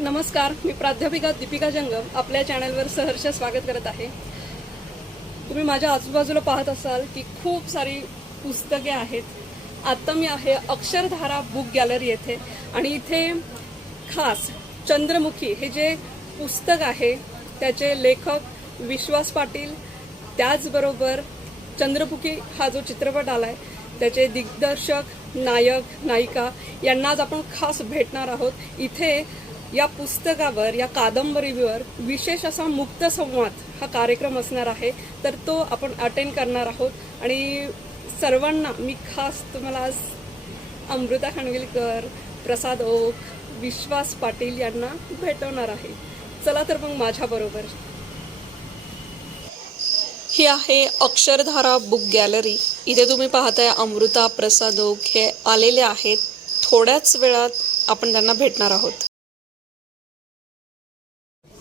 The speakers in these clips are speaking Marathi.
नमस्कार, मी प्राध्यापिका दीपिका जंगम आपल्या चॅनलवर सहर्ष स्वागत करत आहे। तुम्ही माझ्या आजूबाजूला पाहत असाल की खूप सारी पुस्तके आहेत। आता मी आहे अक्षरधारा बुक गॅलरी येथे आणि इथे खास चंद्रमुखी हे जे पुस्तक आहे त्याचे लेखक विश्वास पाटील, त्याचबरोबर चंद्रमुखी हा जो चित्रपट आलाय त्याचे दिग्दर्शक, नायक, नायिका यांना आज आपण खास भेटणार आहोत। इथे या पुस्तकावर, या कादंबरीवर विशेष असा मुक्त संवाद हा कार्यक्रम असणार आहे, तर तो आपण अटेंड करणार आहोत। आणि सर्वांना मी खास तुम्हाला आज अमृता खानविलकर, प्रसाद ओक, विश्वास पाटील यांना भेटवणार आहे। चला तर मग माझ्याबरोबर। ही आहे अक्षरधारा बुक गॅलरी। इथे तुम्ही पाहताय अमृता, प्रसाद ओक हे आलेले आहेत। थोड्याच वेळात आपण त्यांना भेटणार आहोत।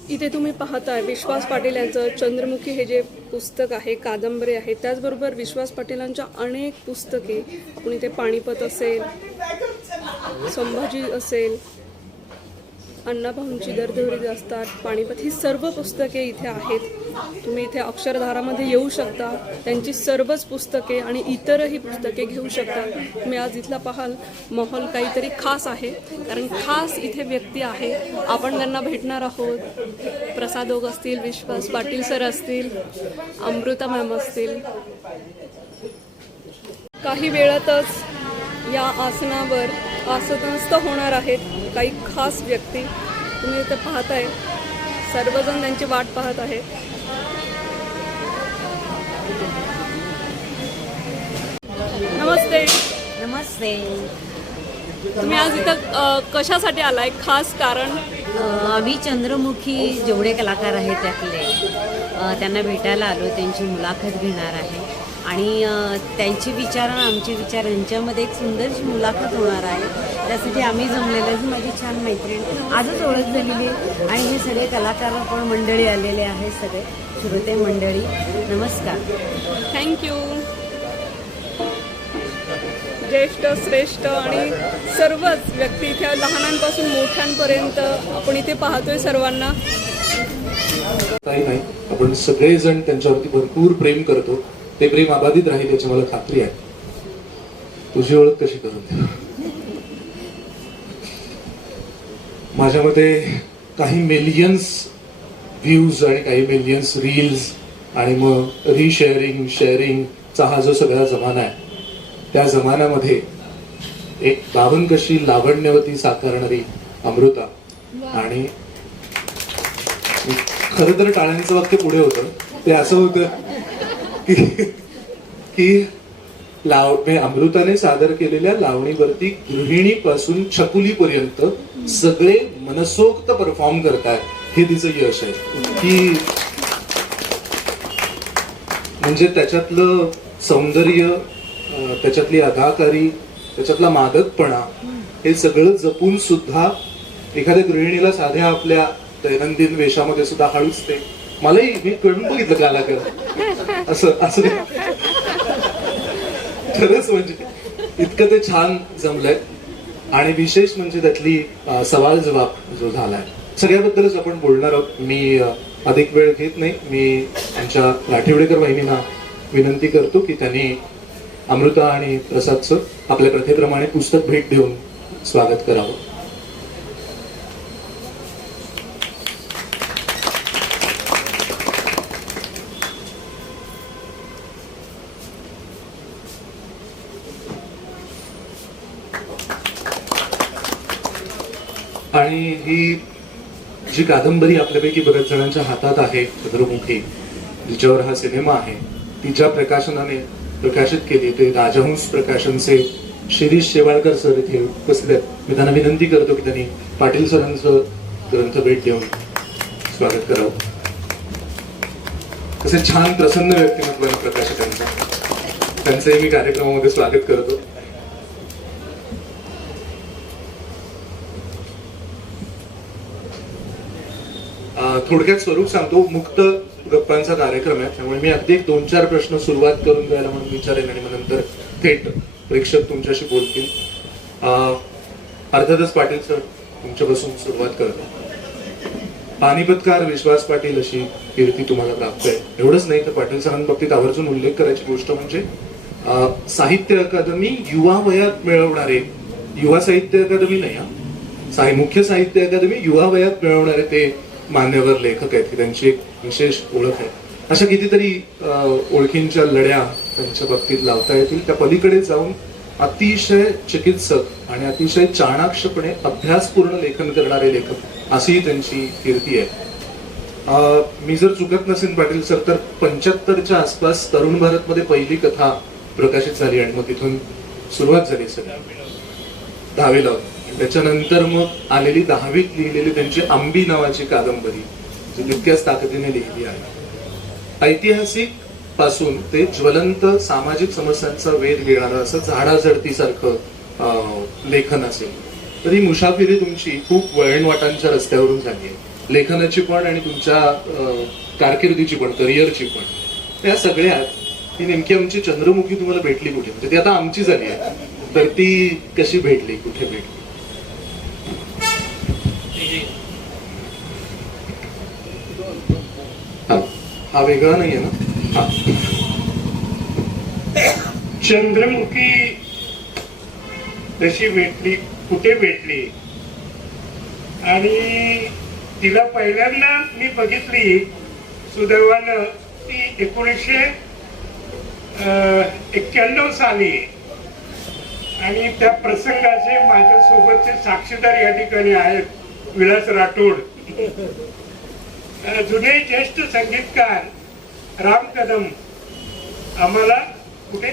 इथे तुम्ही पाहताय विश्वास पाटील यांचं चंद्रमुखी हे जे पुस्तक आहे, कादंबरी आहे, त्याचबरोबर विश्वास पाटीलांच्या अनेक पुस्तके, आपण इथे पानिपत असेल, संभाजी असेल, अण्णाभाऊंची दर्दभरी असतात, पानिपत, ही सर्व पुस्तके इथे आहेत। तुम्ही इथे अक्षरधारामध्ये येऊ शकता, त्यांची सर्वच पुस्तके आणि इतरही पुस्तके घेऊ शकता। तुम्ही आज इथला पाहाल माहोल काहीतरी खास आहे, कारण खास इथे व्यक्ती आहे, आपण त्यांना भेटणार आहोत। प्रसाद ओक असतील, विश्वास पाटील सर असतील, अमृता मॅम असतील। काही वेळातच या आसनावर आसनस्थ होणार आहेत काही खास व्यक्ती। तुम्ही इथे पाहताय सर्वजण त्यांची वाट पाहत आहेत। नमस्ते। नमस्ते। तुम्ही आज इथं कशासाठी आलाय? खास कारण? आम्ही चंद्रमुखी जेवढे कलाकार आहेत त्यातले त्यांना भेटायला आलो, त्यांची मुलाखत घेणार आहे आणि त्यांचे विचार आणि आमचे विचार यांच्यामध्ये एक सुंदरशी मुलाखत होणार आहे। त्यासाठी आम्ही जमलेलो, ही माझी छान मैत्रीण, आजच ओळख झालेली आहे आणि हे सगळे कलाकार पण मंडळी आलेले आहेत, सगळे श्रोते मंडळी, नमस्कार, थँक्यू। ज्येष्ठ, श्रेष्ठ आणि सर्वच व्यक्ती इथे, लहानांपासून मोठ्यांपर्यंत आपण इथे पाहतोय सर्वांना। नाही, आपण सगळेजण त्यांच्यावरती भरपूर प्रेम करतो, ते प्रेम अबाधित राहील याची मला खात्री आहे। तुझी ओळख कशी करून दे? माझ्या मते काही मिलियन्स व्ह्यूज आणि काही मिलियन्स रील्स आणि मग रिशेअरिंग, शेअरिंगचा हा जो सगळा जमाना आहे, त्या जमान्यामध्ये एक बावनकशी लावण्यवती साकारणारी अमृता, आणि खरं तर टाळ्यांचं वाक्य पुढे होतं, ते असं होतं की अमृताने सादर केलेल्या लावणीवरती गृहिणीपासून छकुलीपर्यंत सगळे मनसोक्त परफॉर्म करतात, हे तिचं यश आहे। की म्हणजे त्याच्यातलं सौंदर्य, त्याच्यातली अदाकारी, त्याच्यातला मादकपणा, हे सगळं जपून सुद्धा एखाद्या गृहिणीला साध्या आपल्या दैनंदिन वेशामध्ये सुद्धा हळूच ते मलाही मी कळून बघितलं कलाकार असं असं खरंच म्हणजे इतकं ते छान जमलंय। आणि विशेष म्हणजे त्यातली सवाल जवाब जो झालाय, सगळ्याबद्दलच आपण बोलणार आहोत। मी अधिक वेळ घेत नाही, मी आमच्या राठिवडेकर वहिनींना विनंती करतो की त्यांनी अमृता आणि प्रसादचं आपल्या प्रथेप्रमाणे पुस्तक भेट देऊन स्वागत करावं। आणि ही जी कादंबरी आपल्यापैकी बऱ्याच जणांच्या हातात आहे, चंद्रमुखी, जिच्यावर हा सिनेमा आहे, तिच्या प्रकाशनाने प्रकाशित केली, ते राजहंस प्रकाशनचे शिरीष शेवाळकर सर इथे उपस्थित आहेत। मी त्यांना विनंती करतो की त्यांनी पाटील सरांचं ग्रंथ भेट देऊन स्वागत करावं। तसे छान प्रसन्न व्यक्तिमत्वाने प्रकाशकांचं, त्यांचंही मी कार्यक्रमामध्ये स्वागत करतो। थोडक्यात स्वरूप सांगतो, मुक्त गप्पांचा कार्यक्रम आहे, त्यामुळे मी अगदी 2-4 प्रश्न सुरुवात करून द्यायला म्हणून विचारेन आणि मग नंतर थेट प्रेक्षक तुमच्याशी बोलतील। अर्थातच पाटील सर तुमच्यापासून सुरुवात करतो। पानिपतकार विश्वास पाटील अशी कीर्ती तुम्हाला प्राप्त आहे. एवढंच नाही तर पाटील सरांबाबतीत आवर्जून उल्लेख करायची गोष्ट म्हणजे साहित्य अकादमी युवा वयात मिळवणारे, युवा साहित्य अकादमी नाही मुख्य साहित्य अकादमी युवा वयात मिळवणारे ते मान्यवर लेखक आहेत की त्यांची एक विशेष ओळख आहे. अशा कितीतरी ओळखींच्या लढ्या त्यांच्या बाबतीत लावता येतील. त्या पलीकडे जाऊन अतिशय चिकित्सक आणि अतिशय चाणाक्षपणे अभ्यासपूर्ण लेखन करणारे लेखक अशीही त्यांची कीर्ती आहे. मी जर चुकत नसेन पाटील सर तर 75च्या आसपास तरुण भारत मध्ये पहिली कथा प्रकाशित झाली आणि मग तिथून सुरुवात झाली सगळी 10वीला. त्याच्यानंतर मग आलेली 10वीत लिहिलेली त्यांची आंबी नावाची कादंबरी जी तितक्याच ताकदीने लिहिली आहे. ऐतिहासिक पासून ते ज्वलंत सामाजिक समस्यांचा वेध घेणारं असं झाडाझडतीसारखं लेखन असेल तर ही मुसाफिरी तुमची खूप वळणवाटांच्या रस्त्यावरून झाली आहे. लेखनाची पण आणि तुमच्या कारकिर्दीची पण, करिअरची पण. त्या सगळ्यात ती नेमकी आमची चंद्रमुखी तुम्हाला भेटली कुठे? म्हणजे ती आता आमची झाली आहे तर ती कशी भेटली, कुठे भेटली? हा वेगळा नाहीये ना? हा. चंद्रमुखी कशी भेटली, कुठे भेटली? आणि तिला पहिल्यांदा मी बघितली सुदैवानं ती 1991 साली. आणि त्या प्रसंगाचे माझ्या सोबतचे साक्षीदार या ठिकाणी आहेत, विलास राठोड, जुने ज्येष्ठ संगीतकार राम कदम. आम्हाला कुठे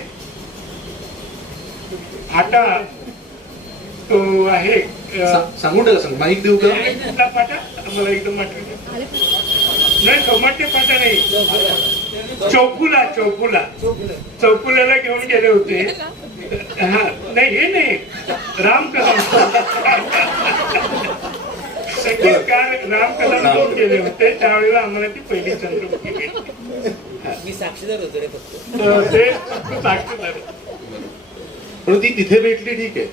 आटा तो आहे, सांगून टाका, सांग माईक देऊ का? कुठला पाटा? आम्हाला एकदम आठवण नाही, टोमाटे पाटा नाही, चौफुल्याला घेऊन गेले होते. हा नाही, हे नाही, राम कदम संगीतकार राम कदम घेऊन गेले होते. त्यावेळेला आम्हाला ती पहिली चंद्रमुखी भेटली. मी साक्षीदार होतो रे फक्त. ते साक्षीदार. पण ती तिथे भेटली ठीक आहे,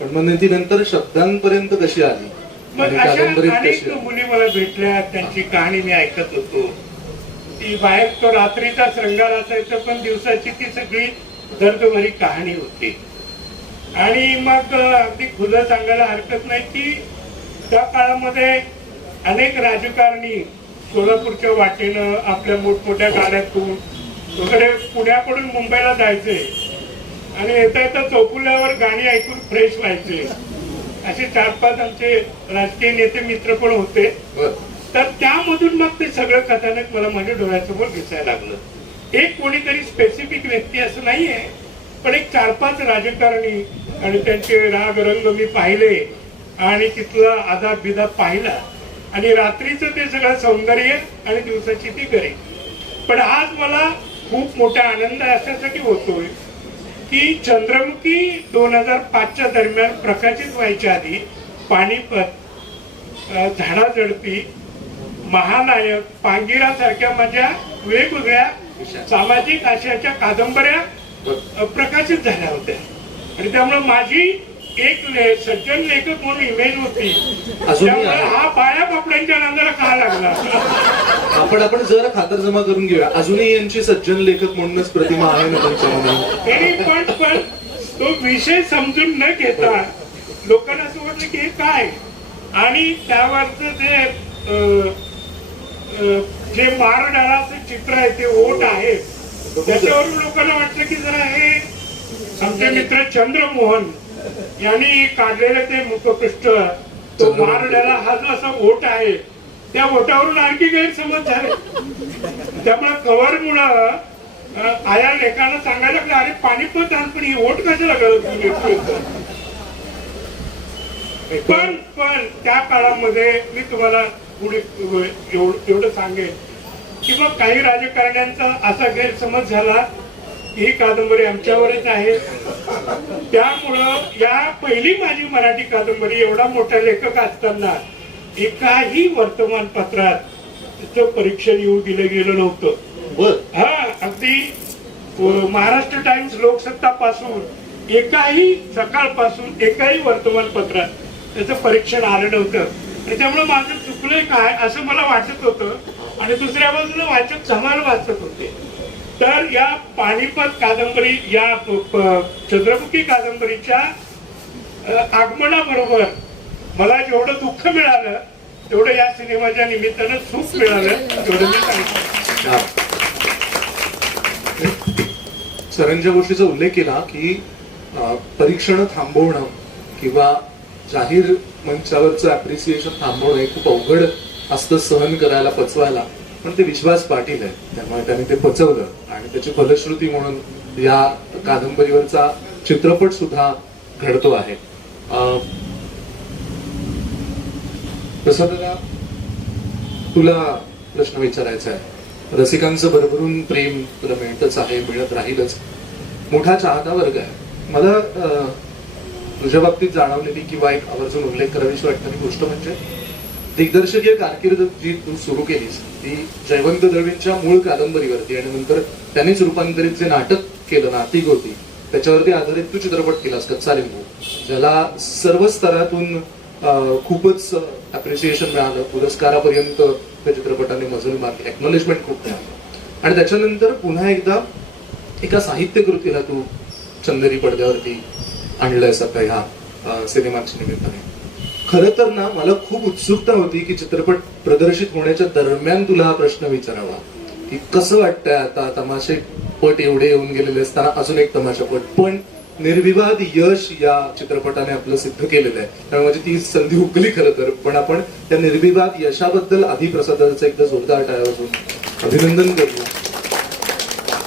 पण मग ती नंतर शब्दांपर्यंत कशी आली? मग अशा अनेक मुली मला भेटल्या, त्यांची कहाणी मी ऐकत होतो. ती बाहेर तो रात्रीचा श्रृंगार असायचा, पण दिवसाची ती सगळी दर्दभरी कहाणी होती. आणि मग अगदी खुलं सांगायला हरकत नाही की त्या काळामध्ये अनेक राजकारणी सोलापूरच्या वाटेनं आपल्या मोठमोठ्या गाड्यातून वगैरे पुण्याकडून मुंबईला जायचे आणि येता येता चौफुल्यावर गाणी ऐकून फ्रेश व्हायचे. असे 4-5 आमचे राजकीय नेते मित्र पण होते. तर त्यामधून मग ते सगळं कथानक मला माझ्या डोळ्यासमोर दिसायला लागलं. एक कोणीतरी स्पेसिफिक व्यक्ती असं नाहीये, पण एक 4-5 राजकारणी आणि त्यांचे राग रंग मी पाहिले आणि तिथला आदाब बिदाब पाहिला आणि रात्रीचं ते सगळं सौंदर्य आणि दिवसाची ती गरी. पण आज मला खूप मोठा आनंद अशासाठी होतोय की चंद्रमुखी 2005च्या दरम्यान प्रकाशित व्हायच्या आधी पानिपत, झाडाझडती, महानायक, पांगिरा सारख्या माझ्या वेगवेगळ्या सामाजिक आशयाच्या कादंबऱ्या प्रकाशित झाल्या होत्या. आणि त्यामुळे माझी एक सज्जन लेखक म्हणून इमेज होती. त्यामुळे हा बाया बापड्यांच्या नांदाला का लागला? आपण जरा खातरजमा करून घेऊया. अजूनही यांची सज्जन लेखक म्हणूनच प्रतिमा आहे ना त्यांच्यामध्ये. पण तो विषय समजून न घेता लोकांना असं वाटलं की हे काय, आणि त्यावरच जे मारडाळाचं चित्र आहे ते ओठ आहे, त्याच्यावरून लोकांना वाटलं की जरा हे आमचे मित्र चंद्रमोहन यांनी काढलेले ते मुखपृष्ठ, तो मारडाळा हा जो असा ओठ आहे त्या ओठावरून आणखी गैरसमज झाले. त्यामुळे कव्हर मुळे आया लेखानं सांगायला लागलं, अरे पानिपत पण ही ओठ कशाला लागत? पण त्या काळामध्ये मी तुम्हाला पुढे एवढं सांगेन की मग काही राजकारण्यांचा असा गैरसमज झाला ही कादंबरी आमच्यावरच आहे. त्यामुळं या पहिली माझी मराठी कादंबरी एवढा मोठा लेखक असताना एकाही वर्तमानपत्रात तिचं परीक्षण येऊ दिलं गेलं नव्हतं. हा अगदी महाराष्ट्र टाइम्स, लोकसत्ता पासून एकाही सकाळपासून एकाही वर्तमानपत्रात त्याचं परीक्षण आलं नव्हतं. आणि त्यामुळे माझं चुकलंय काय असं मला वाटत होतं आणि दुसऱ्या बाजूला वाचक जमाल वाचत होते. तर या पानिपत कादंबरी या चंद्रमुखी कादंबरीच्या आगमनाबरोबर मला जेवढं दुःख मिळालं तेवढं या सिनेमाच्या निमित्तानं सुख मिळालं तेवढं मी सांगितलं. सरांच्या गोष्टीचा उल्लेख केला की परीक्षण थांबवणं किंवा जाहीर मंचावरचं अप्रिसिएशन थांबवणं हे खूप अवघड असतं सहन करायला, पचवायला. पण ते विश्वास पाटील आहे, त्यामुळे त्याने ते पचवलं आणि त्याची फलश्रुती म्हणून या कादंबरीवरचा चित्रपट सुद्धा घडतो आहे. प्रसादाला तुला प्रश्न विचारायचा आहे. रसिकांचं भरभरून प्रेम तुला मिळतच आहे, मिळत राहीलच. मोठा चाहता वर्ग आहे. मला तुझ्या बाबतीत जाणवलेली किंवा एक आवर्जून उल्लेख करावीशी वाटणारी गोष्ट म्हणजे दिग्दर्शकीय कारकीर्द जी तू सुरू केलीस ती जयवंत दळवींच्या मूळ कादंबरीवरती आणि नंतर त्यांनीच रूपांतरित जे नाटक केलं नातिक होती त्याच्यावरती आधारित तू चित्रपट केलास कच्चा लिंबू, ज्याला सर्व स्तरातून खूपच अप्रिसिएशन मिळालं. पुरस्कारापर्यंत त्या चित्रपटाने मजल मारली, एक्नॉलेजमेंट खूप मिळालं. आणि त्याच्यानंतर पुन्हा एकदा एका साहित्य कृतीला तू चंदेरी पडद्यावरती आणलंयस आता ह्या सिनेमाच्या निमित्ताने. खरं तर ना मला खूप उत्सुकता होती की चित्रपट प्रदर्शित होण्याच्या दरम्यान तुला हा प्रश्न विचारावा की कसं वाटतंय आता तमाशे पट एवढे येऊन गेलेले असताना अजून एक तमाशापट. पण निर्विवाद यश या चित्रपटाने आपलं सिद्ध केलेलं आहे, त्यामुळे माझी ती संधी हुकली खरं तर. पण आपण त्या निर्विवाद यशाबद्दल आधी प्रसादाचं एकदा जोरदार टाळ्या वाजवून अभिनंदन करूया.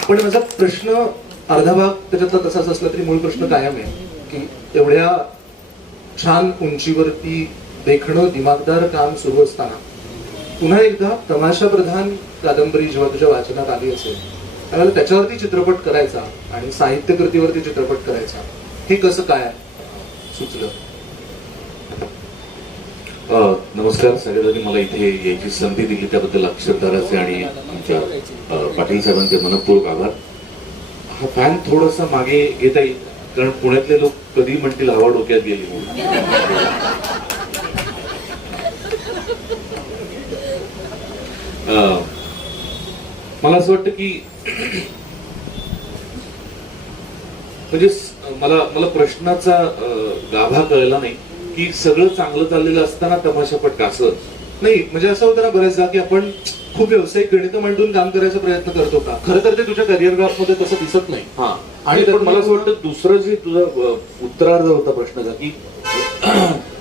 पण माझा प्रश्न अर्धा भाग त्याच्यातला तसाच असला तरी मूळ प्रश्न कायम आहे की एवढ्या छान उंचीवरती देखणं दिमागदार काम सुरू असताना पुन्हा एकदा तमाशा प्रधान कादंबरी जेव्हा तुझ्या वाचनात आली असेल त्यावेळेला त्याच्यावरती चित्रपट करायचा आणि साहित्य कृतीवरती चित्रपट करायचा, हे कसं काय सुचलं? नमस्कार सगळ्यांनी. मला इथे यायची संधी दिली त्याबद्दल अक्षरधाराचे आणि आमच्या पाटील साहेबांचे मनपूर्वक आभार. हा फॅन थोडासा मागे घेता येईल कारण पुण्यातले लोक कधी म्हणतील हवा डोक्यात गेली म्हणून. मला असं वाटतं की म्हणजे मला प्रश्नाचा गाभा कळला नाही की सगळं चांगलं चाललेलं असताना तमाशापट का असं नाही. म्हणजे असं होतं ना बऱ्याचदा की आपण खूप व्यावसायिक गणित मांडून काम करायचा प्रयत्न करतो का, खरं तर ते तुझ्या करिअर ग्राफ मध्ये तसं दिसत नाही. हा. आणि पण मला असं वाटतं दुसरं जे तुझा उत्तरार्ध होता प्रश्नाचा की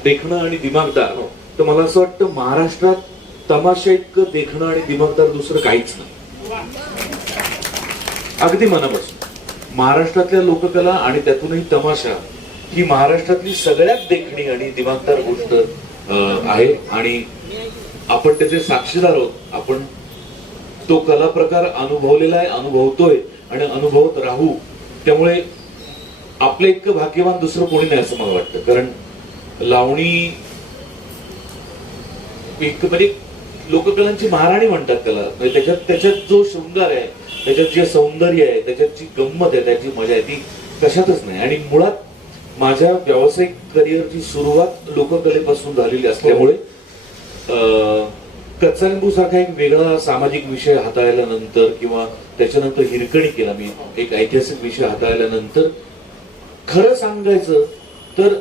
देखणं आणि दिमागदार, तर मला असं वाटतं महाराष्ट्रात तमाशा इतकं देखणं आणि दिमागदार दुसरं काहीच नाही. अगदी मनापासून महाराष्ट्रातल्या लोककला आणि त्यातूनही तमाशा ही महाराष्ट्रातली सगळ्यात देखणी आणि दिमागदार गोष्ट आहे आणि आपण त्याचे साक्षीदार आहोत. आपण तो कला प्रकार अनुभवलेला आहे, अनुभवतोय आणि अनुभवत राहू. त्यामुळे आपलं इतकं भाग्यवान दुसरं कोणी नाही असं मला वाटतं. कारण लावणी एक म्हणजे लोककलांची महाराणी म्हणतात त्याला. म्हणजे त्याच्यात जो शृंगार आहे, त्याच्यात जे सौंदर्य आहे, त्याच्यात जी गंमत आहे, त्याची मजा आहे ती कशातच नाही. आणि मुळात माझ्या व्यावसायिक करिअरची सुरुवात लोककलेपासून झालेली असल्यामुळे कच्चा लिंबू सारखा एक वेगळा सामाजिक विषय हाताळल्यानंतर किंवा त्याच्यानंतर हिरकणी केला मी, एक ऐतिहासिक विषय हाताळल्यानंतर खरं सांगायचं तर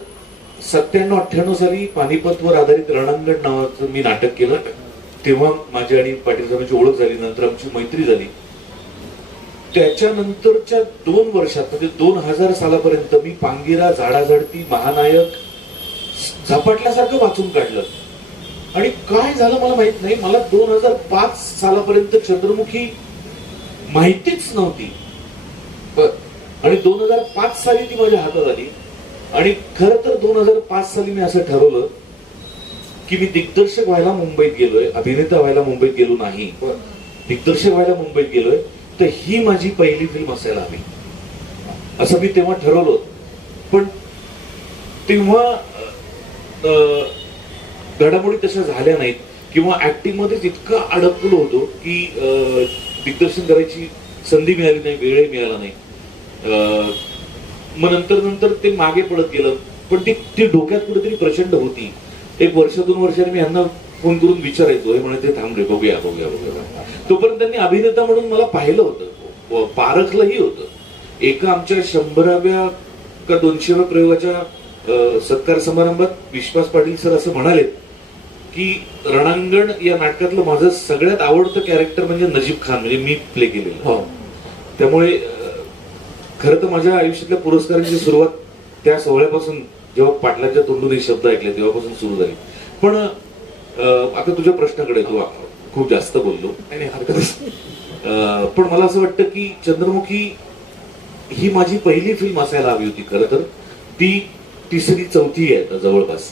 97-98 साली पानिपतवर आधारित रणांगण नावाचं मी नाटक केलं. तेव्हा माझी आणि पाटील साहेबांची ओळख झाली, नंतर आमची मैत्री झाली. त्याच्यानंतरच्या 2 वर्षात म्हणजे 2000 सालापर्यंत मी पांगिरा, झाडाझडती, महानायक झपाटल्यासारखं वाचून काढलं. आणि काय झालं मला माहित नाही, मला 2005 सालापर्यंत चंद्रमुखी माहितीच नव्हती. आणि 2005 साली ती माझ्या हातात आली. आणि खर तर 2005 साली मी असं ठरवलं की मी दिग्दर्शक व्हायला मुंबईत गेलोय, अभिनेता व्हायला मुंबईत गेलो नाही, दिग्दर्शक व्हायला मुंबईत गेलोय, तर ही माझी पहिली फिल्म असायला हवी असं मी तेव्हा ठरवलं. पण तेव्हा घडामोडी तशा झाल्या नाहीत किंवा ऍक्टिंग मध्येच इतकं अडकलो होतो की दिग्दर्शन करायची संधी मिळाली नाही, वेळही मिळाला नाही. मग नंतर ते मागे पडत गेलं. पण ती डोक्यात कुठेतरी प्रचंड होती एक वर्ष 2 वर्षांनी मी ह्यांना फोन करून विचारायचो, हे म्हणायचे थांब रे बघूया बघूया बघूया. तोपर्यंत त्यांनी अभिनेता म्हणून मला पाहिलं होतं, पारखलंही होतं. एका आमच्या 100व्या का 200व्या प्रयोगाच्या सत्कार समारंभात विश्वास पाटील सर असं म्हणाले की रणांगण या नाटकातलं माझं सगळ्यात आवडतं कॅरेक्टर म्हणजे नजीब खान, म्हणजे मी प्ले केलेलं. हो. त्यामुळे खरं तर माझ्या आयुष्यातल्या पुरस्कारांची सुरुवात त्या सोहळ्यापासून, जेव्हा पाटलांच्या तोंडून हे शब्द ऐकले तेव्हापासून सुरू झाली. पण आता तुझ्या प्रश्नाकडे तू खूप जास्त बोललो आणि हरकत पण मला असं वाटतं की चंद्रमुखी ही माझी पहिली फिल्म असायला हवी होती. खरं तर ती 3री 4थी आहे आता जवळपास.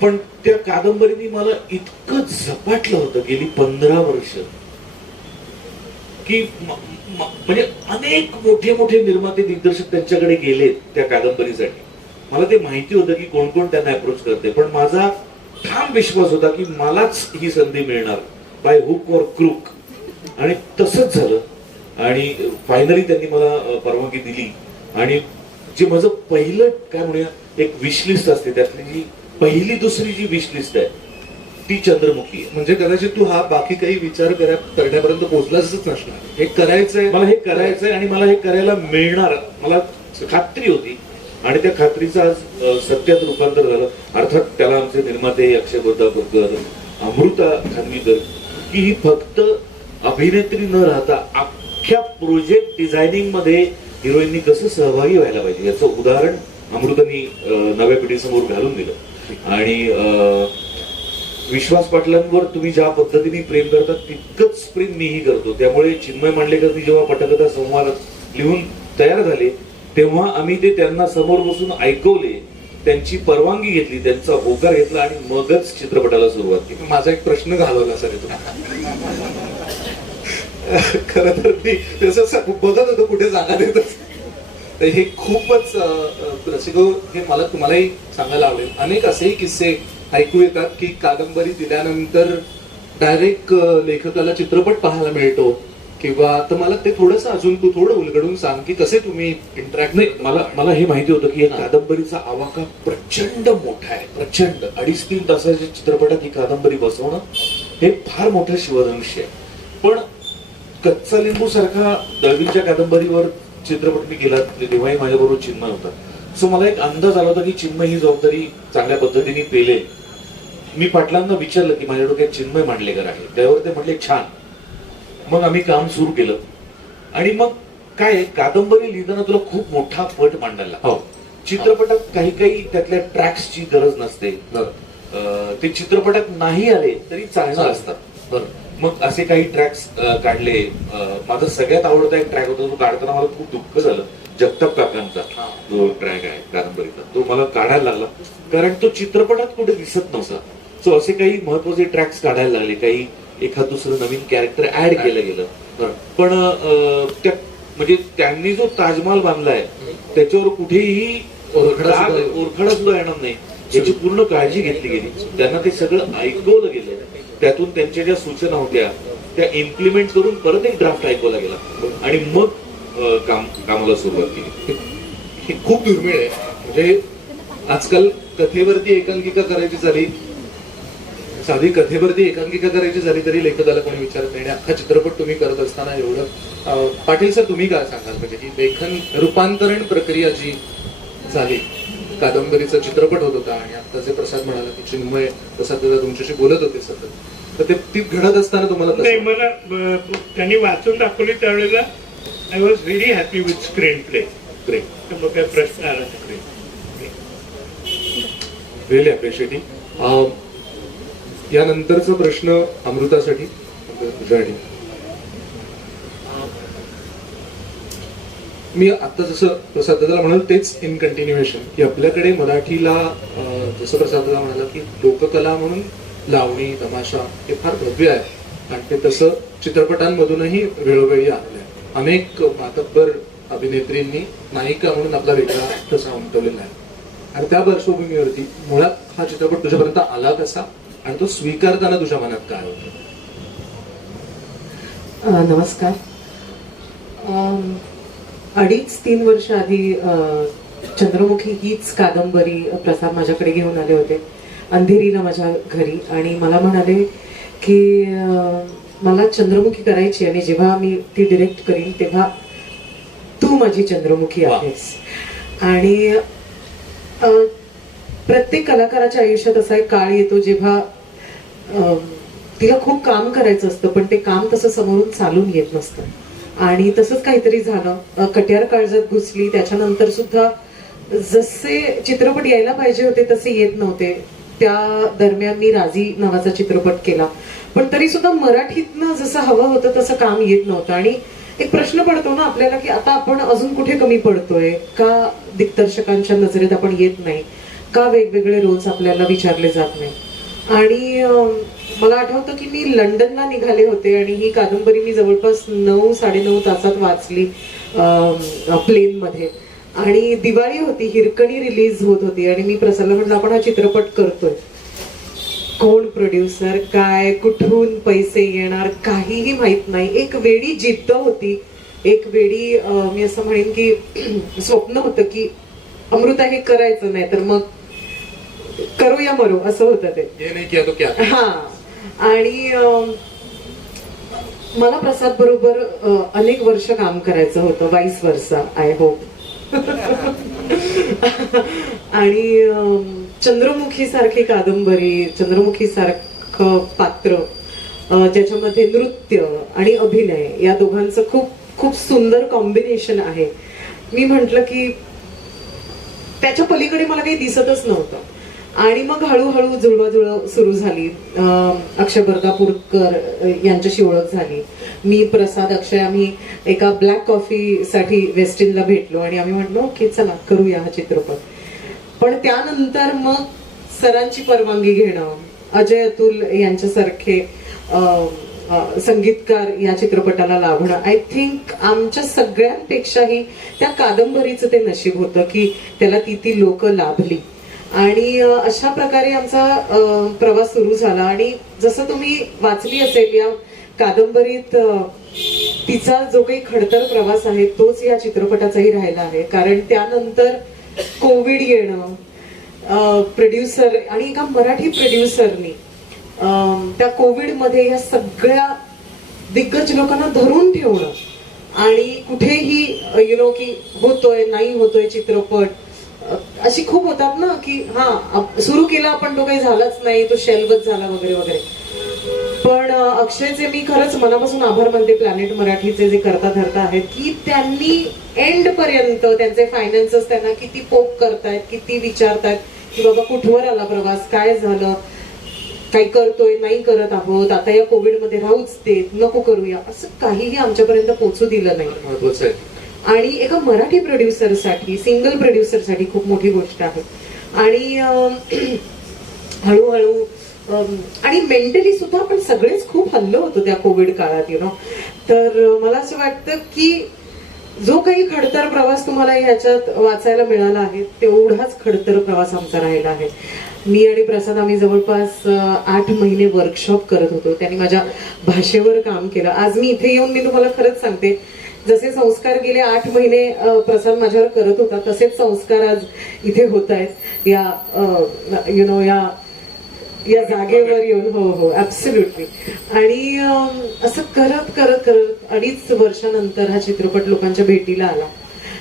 पण त्या कादंबरीने मला इतकं झपाटलं होतं गेली 15 वर्ष की म्हणजे अनेक मोठे मोठे निर्माते दिग्दर्शक त्यांच्याकडे गेलेत त्या कादंबरीसाठी. मला ते माहिती होतं की कोण कोण त्यांना अप्रोच करते, पण माझा ठाम विश्वास होता की मलाच ही संधी मिळणार बाय हुक और क्रूक. आणि तसंच झालं. आणि फायनली त्यांनी मला परवानगी दिली. आणि जे माझं पहिलं काय म्हणूया एक विशलिस्ट असते, त्यातली जी पहिली 2री जी विशलिस्ट आहे ती चंद्रमुखी आहे. म्हणजे कदाचित तू हा बाकी काही विचार करण्यापर्यंत पोहोचलाच नसणार. हे करायचंय, मला हे करायचंय आणि मला हे करायला मिळणार, मला खात्री होती. आणि त्या खात्रीचं आज सत्यात रूपांतर झालं. अर्थात त्याला आमचे निर्माते अक्षय गोदापूरकर, अमृता खानविलकर, की ही फक्त अभिनेत्री न राहता अख्ख्या प्रोजेक्ट डिझायनिंग मध्ये हिरोईननी कसं सहभागी व्हायला पाहिजे याचं उदाहरण अमृतांनी नव्या पिढीसमोर घालून दिलं. आणि विश्वास पाटलांवर तुम्ही ज्या पद्धतीने प्रेम करता तितकंच प्रेम मीही करतो. त्यामुळे चिन्मय मांडलेकरनी जेव्हा पटकथा संवाद लिहून तयार झाले तेव्हा आम्ही ते त्यांना समोर बसून ऐकवले, त्यांची परवानगी घेतली, त्यांचा होकार घेतला आणि मगच चित्रपटाला सुरुवात केली. माझा एक प्रश्न घालवला सर तुला. खरं तर मी तसं बघत होतो कुठे जाणार आहे तर हे खूपच रसिक, हे मला तुम्हालाही सांगायला आवडेल. अनेक असेही किस्से ऐकू येतात की कादंबरी दिल्यानंतर डायरेक्ट लेखकाला चित्रपट पाहायला मिळतो, किंवा तर मला ते थोडंसं अजून तू थोडं उलगडून सांग की कसे तुम्ही इंटरॅक्ट. नाही, मला हे माहिती होतं की या कादंबरीचा आवाका प्रचंड मोठा आहे, प्रचंड. 2.5-3 तासाच्या चित्रपटात ही कादंबरी बसवणं हे फार मोठं शिवधनुष्य आहे. पण कच्चा लिंबू सारखा दळवींच्या कादंबरीवर चित्रपट मी केला तेव्हाही माझ्याबरोबर चिन्मय होता. सो मला एक अंदाज आला होता की चिन्मय ही जबाबदारी चांगल्या पद्धतीने पेले. मी पाटलांना विचारलं की माझ्या डोक्यात चिन्मय मांडलेकर आहे, त्यावर ते म्हटले छान. मग आम्ही काम सुरू केलं. आणि मग काय कादंबरी लिहिताना तुला खूप मोठा पट मांडायला. हो. चित्रपटात काही काही त्यातल्या ट्रॅक्सची गरज नसते. ते चित्रपटात नाही आले तरी चांगलं असतात. बरं. मग असे काही ट्रॅक्स काढले. माझा सगळ्यात आवडता एक ट्रॅक होता, तो काढताना मला खूप दुःख झालं. जगताप काकांचा जो ट्रॅक आहे कादंबरीचा, तो मला काढायला लागला कारण तो चित्रपटात कुठे दिसत नव्हता. सो असे काही महत्वाचे ट्रॅक्स काढायला लागले. काही एखाद दुसरं नवीन कॅरेक्टर ऍड केलं गेलं. पण त्या म्हणजे त्यांनी जो ताजमहाल बांधलाय त्याच्यावर कुठेही ओरखडा सुद्धा येणार नाही याची पूर्ण काळजी घेतली गेली. त्यांना ते सगळं ऐकवलं गेलं. त्यातून त्यांच्या ज्या सूचना होत्या त्या इम्प्लिमेंट करून परत एक ड्राफ्ट ऐकवला गेला आणि मग कामाला सुरुवात केली. हे खूप दुर्मिळ आहे. म्हणजे आजकाल कथेवरती एकांकिका करायची झाली, साधी कथेवरती एकांकिका करायची झाली तरी लेखकाला कोणी विचारत नाही. अख्खा चित्रपट तुम्ही करत असताना एवढं. पाटील सर तुम्ही काय सांगाल, म्हणजे ही लेखन रूपांतरण प्रक्रिया जी झाली, कादंबरीचा चित्रपट होत होता आणि आता जे प्रसाद म्हणाला की चिन्मय प्रसाद दादा तुमच्याशी बोलत होते सतत, तर ते ती घडत असताना तुम्हाला नाही, मला त्यांनी वाचून दाखवली त्यावेळेला I was very happy with screen play. Great. तर मग काय प्रश्न आला तिकडे. Really appreciating. यानंतरचा प्रश्न अमृतासाठी, तुझ्यासाठी. मी आता जसं प्रसाद दादाला म्हणाल तेच इन कंटिन्युएशन की आपल्याकडे मराठीला जसं प्रसाद दादा म्हणाला की लोककला म्हणून लावणी तमाशा हे फार भव्य आहे आणि ते तसं चित्रपटांमधूनही वेळोवेळी आलेलं आहे. अनेक मातब्बर अभिनेत्रींनी नायिका म्हणून आपला वेगळा तसा उमटवलेला आहे. आणि त्या पार्श्वभूमीवरती मुळात हा चित्रपट तुझ्यापर्यंत आला कसा आणि तो स्वीकारताना तुझ्या मनात काय होतं? नमस्कार. 2.5-3 वर्ष आधी चंद्रमुखी हीच कादंबरी प्रसाद माझ्याकडे घेऊन आले होते अंधेरीला माझ्या घरी आणि मला म्हणाले की मला चंद्रमुखी करायची आणि जेव्हा मी ती डिरेक्ट करीन तेव्हा तू माझी चंद्रमुखी वा. आहेस. आणि प्रत्येक कलाकाराच्या आयुष्यात असा एक काळ येतो जेव्हा तिला खूप काम करायचं असतं पण ते काम तसं समोरून चालून येत नसतं आणि तसंच काहीतरी झालं. कट्यार काळजात घुसली त्याच्यानंतर सुद्धा जसे चित्रपट यायला पाहिजे होते तसे येत नव्हते. त्या दरम्यान मी राजी नावाचा चित्रपट केला पण तरी सुद्धा मराठीतनं जसं हवं होतं तसं काम येत नव्हतं आणि एक प्रश्न पडतो ना आपल्याला की आता आपण अजून कुठे कमी पडतोय का दिग्दर्शकांच्या नजरेत आपण येत नाही का वेगवेगळे रोल्स आपल्याला विचारले जात नाही. आणि मला आठवतं की मी लंडनला निघाले होते आणि ही कादंबरी मी जवळपास 9-9.5 तासात वाचली प्लेनमध्ये आणि दिवाळी होती हिरकणी रिलीज होत होती आणि मी प्रसादला म्हटलं आपण हा चित्रपट करतोय. कोण प्रोड्युसर काय कुठून पैसे येणार काहीही माहित नाही. एक वेळी जिद्द होती एक वेळी मी असं म्हणेन की स्वप्न होतं की अमृता हे करायचं नाही तर मग करो या मरो असं होतं ते. ये नाही किया तो क्या. हा आणि मला प्रसाद बरोबर अनेक वर्ष काम करायचं होतं 22 वर्ष आय होप. आणि चंद्रमुखी सारखी कादंबरी चंद्रमुखी सारखं पात्र ज्याच्यामध्ये नृत्य आणि अभिनय या दोघांचं खूप खूप सुंदर कॉम्बिनेशन आहे. मी म्हंटल की त्याच्या पलीकडे मला काही दिसतच नव्हतं आणि मग हळूहळू जुळवाजुळव सुरू झाली. अक्षय बर्दापूरकर यांच्याशी ओळख झाली. मी प्रसाद अक्षय आम्ही एका ब्लॅक कॉफी साठी वेस्टिनला भेटलो आणि आम्ही म्हटलो की चला करूया हा चित्रपट. पण त्यानंतर मग सरांची परवानगी घेणं अजय अतुल यांच्यासारखे संगीतकार या चित्रपटाला लाभणं आय थिंक आमच्या सगळ्यांपेक्षाही त्या कादंबरीचं ते नशीब होतं की त्याला ती लोक लाभली. आणि अशा प्रकारे आमचा प्रवास सुरू झाला आणि जसं तुम्ही वाचली असेल या कादंबरीत तिचा जो काही खडतर प्रवास आहे तोच या चित्रपटाचाही राहिला आहे. कारण त्यानंतर कोविड येणं प्रोड्युसर आणि एका मराठी प्रोड्युसरनी त्या कोविड मध्ये या सगळ्या दिग्गज लोकांना धरून ठेवणं आणि कुठेही यु नो की होतोय नाही होतोय चित्रपट अशी खूप होतात ना की हा सुरू केला आपण तो काही झालाच नाही तो शेल्वच झाला वगैरे वगैरे. पण अक्षयचे मी खरंच मनापासून आभार मानते प्लॅनेट मराठीचे जे करता धरता आहेत की त्यांनी एंड पर्यंत त्यांचे फायनान्सेस त्यांना किती पोक करतायत किती विचारतायत की बाबा कुठवर आला प्रवास काय झालं काही करतोय नाही करत आहोत आता या कोविड मध्ये राहूच देत नको करूया असं काहीही आमच्यापर्यंत पोहोचू दिलं नाही. महत्वाचं आहे. आणि एका मराठी प्रोड्युसरसाठी सिंगल प्रोड्युसरसाठी खूप मोठी गोष्ट आहे. आणि हळूहळू आणि मेंटली सुद्धा आपण सगळेच खूप हल्लो होतो त्या कोविड काळात यु नो. तर मला असं वाटतं की जो काही खडतर प्रवास तुम्हाला ह्याच्यात वाचायला मिळाला आहे तेवढाच खडतर प्रवास आमचा राहिला आहे. मी आणि प्रसाद आम्ही जवळपास 8 महिने वर्कशॉप करत होतो. त्यांनी माझ्या भाषेवर काम केलं. आज मी इथे येऊन मी तुम्हाला खरंच सांगते जसे संस्कार गेले 8 महिने प्रसाद माझ्यावर करत होता तसेच संस्कार आज इथे होत आहेत या यु नो या जागेवर येऊन. हो हो ऍब्सोल्युटली. आणि असं करत करत करत 2.5 वर्षानंतर हा चित्रपट लोकांच्या भेटीला आला.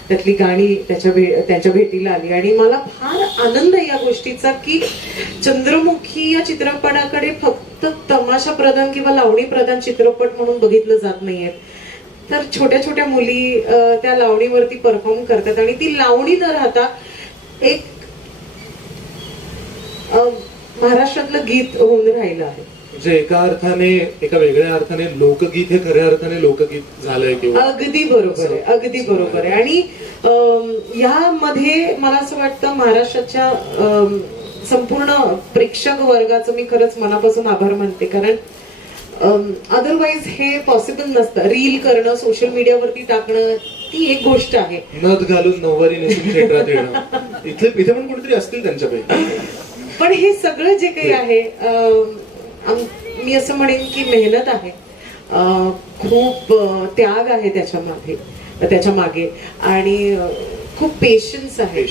त्यातली गाणी त्यांच्या भेटीला आली आणि मला फार आनंद आहे या गोष्टीचा की चंद्रमुखी या चित्रपटाकडे फक्त तमाशा प्रधान किंवा लावणी प्रधान चित्रपट म्हणून बघितलं जात नाहीये तर छोट्या छोट्या मुली त्या लावणीवरती परफॉर्म करतात आणि ती लावणी न राहता एक महाराष्ट्रातलं गीत होऊन राहिलं आहे. म्हणजे एका अर्थाने एका वेगळ्या अर्थाने लोकगीत हे खऱ्या अर्थाने लोकगीत झालंय किंवा अगदी बरोबर आहे अगदी बरोबर आहे. आणि यामध्ये मला असं वाटतं महाराष्ट्राच्या संपूर्ण प्रेक्षक वर्गाचं मी खरंच मनापासून आभार मानते कारण अदरवाईज हे पॉसिबल नसतं. रील करणं सोशल मीडियावरती टाकणं ती एक गोष्ट आहे. नथ घालून नऊवारी नेसून थिएटरात येणं इथे पण कोणीतरी असतील त्यांच्यापैकी. पण हे सगळं जे काही आहे मी असं म्हणेन की मेहनत आहे खूप त्याग आहे त्याच्या मागे आणि खूप पेशन्स आहे.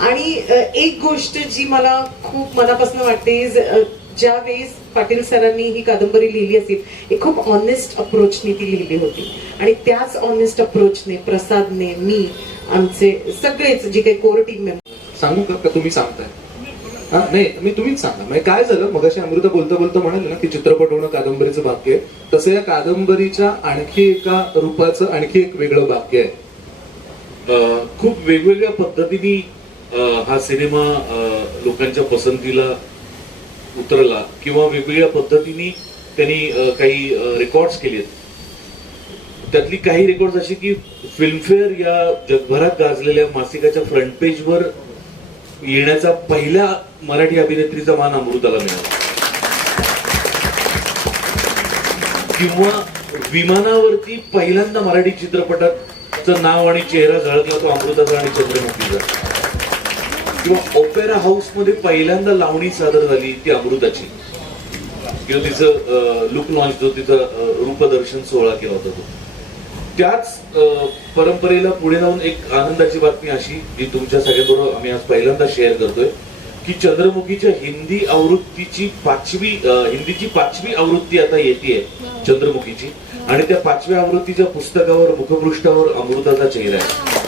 आणि एक गोष्ट जी मला खूप मनापासून वाटते ज्या वेळेस पाटील सरांनी ही कादंबरी लिहिली असेल, एक खूप ऑनेस्ट अप्रोचने ती लिहिली होती. आणि त्याच ऑनेस्ट अप्रोचने प्रसादने, मी, आमचे सगळेच जी काही कोर टीम मेंबर. सांगू का तुम्ही सांगताय? हा नाही, मी तुम्हीच सांगा. म्हणजे काय झालं, मगाशी अमृता बोलता बोलता म्हणाले ना की चित्रपट होणं कादंबरीचं बाकी आहे, तसं या कादंबरीच्या आणखी एका रूपाचं आणखी एक वेगळं बाकी आहे. खूप वेगवेगळ्या पद्धतीने हा सिनेमा लोकांच्या पसंतीला उतरला किंवा वेगवेगळ्या पद्धतीने त्यांनी काही रेकॉर्ड्स केलेत. त्यातली काही रेकॉर्ड अशी की फिल्मफेअर या जगभरात गाजलेल्या मासिकाच्या फ्रंट पेजवर येण्याचा पहिल्या मराठी अभिनेत्रीचा मान अमृताला मिळाला. किंवा विमानावरती पहिल्यांदा मराठी चित्रपटाचं नाव आणि चेहरा झळकला तो अमृताचा आणि चंद्रमुखीचा. किंवा ओपेरा हाऊस मध्ये पहिल्यांदा लावणी सादर झाली ती अमृताची, किंवा तिचं लुक लॉन्च जो तिचा रूपदर्शन सोहळा केला होता तो. त्याच परंपरेला पुढे जाऊन एक आनंदाची बातमी अशी जी तुमच्या सगळ्यांबरोबर आम्ही आज पहिल्यांदा शेअर करतोय की चंद्रमुखीच्या हिंदीची पाचवी आवृत्ती आता येते चंद्रमुखीची. आणि त्या 5व्या आवृत्तीच्या पुस्तकावर मुखपृष्ठावर अमृताचा चेहरा आहे.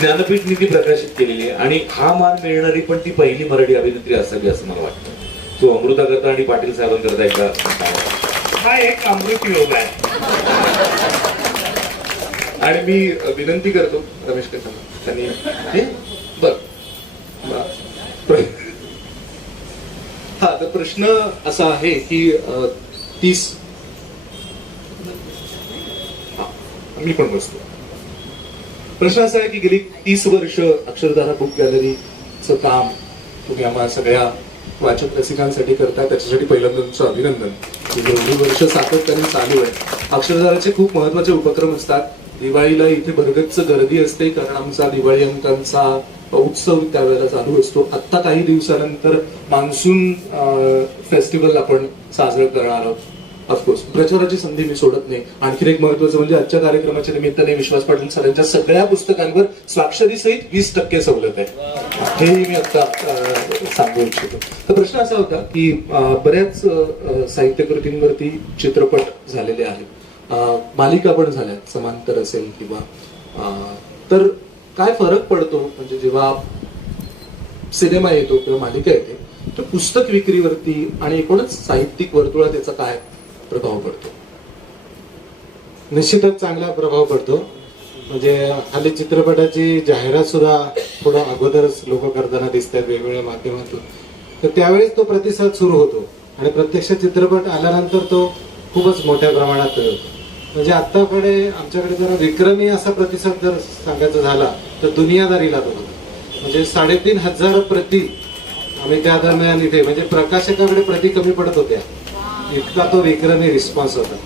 ज्ञानपीठ ती प्रकाशित केलेली आहे आणि हा मान मिळणारी पण ती पहिली मराठी अभिनेत्री असावी असं मला वाटतं. तो अमृता करता आणि पाटील साहेबांकरता एकदा हा एक अमृत योग आहे. आणि मी विनंती करतो रमेश काकांना, त्यांनी हा तर प्रश्न असा आहे की 30 मी पण बसतो. प्रश्न असा आहे की गेली 30 वर्ष अक्षरधारा बुक गॅलरीचं काम तुम्ही आम्हाला सगळ्या वाचक रसिकांसाठी करताय, त्याच्यासाठी पहिल्यांदा तुमचं अभिनंदन. एवढी वर्ष सातत्याने चालू आहे. अक्षरधाराचे खूप महत्वाचे उपक्रम असतात. दिवाळीला इथे भरगच्च गर्दी असते कारण आमचा दिवाळी अंकांचा उत्सव त्यावेळेला चालू असतो. आत्ता काही दिवसानंतर मान्सून फेस्टिवल आपण साजरं करणार आहोत. ऑफकोर्स प्रचाराची संधी मी सोडत नाही. आणखी एक महत्वाचं म्हणजे आजच्या कार्यक्रमाच्या निमित्ताने विश्वास पाटील सरांच्या सगळ्या पुस्तकांवर स्वाक्षरीसहित 20% सवलत आहे, हेही मी आता सांगू इच्छितो. तर प्रश्न असा होता की बऱ्याच साहित्यकृतींवरती चित्रपट झालेले आहेत, मालिका पण झाल्या, समांतर असेल किंवा तर काय फरक पडतो म्हणजे जेव्हा सिनेमा येतो किंवा मालिका येते तर पुस्तक विक्रीवरती आणि एकूणच साहित्यिक वर्तुळात याचा काय प्रभाव पडतो? निश्चितच चांगला प्रभाव पडतो. म्हणजे हल्ली चित्रपटाची जाहिरात सुद्धा थोडं अगोदरच लोक करताना दिसतात वेगवेगळ्या माध्यमातून. तर त्यावेळेस तो प्रतिसाद सुरू होतो आणि प्रत्यक्ष चित्रपट आल्यानंतर तो खूपच मोठ्या प्रमाणात मिळतो. म्हणजे आताकडे आमच्याकडे जरा विक्रमी असा प्रतिसाद जर सांगायचा झाला तर दुनियादारीला तो होता. म्हणजे 3,500 प्रती आम्ही त्या दरम्यान इथे म्हणजे प्रकाशकाकडे प्रती कमी पडत होत्या, इतका तो विक्रमी रिस्पॉन्स होता.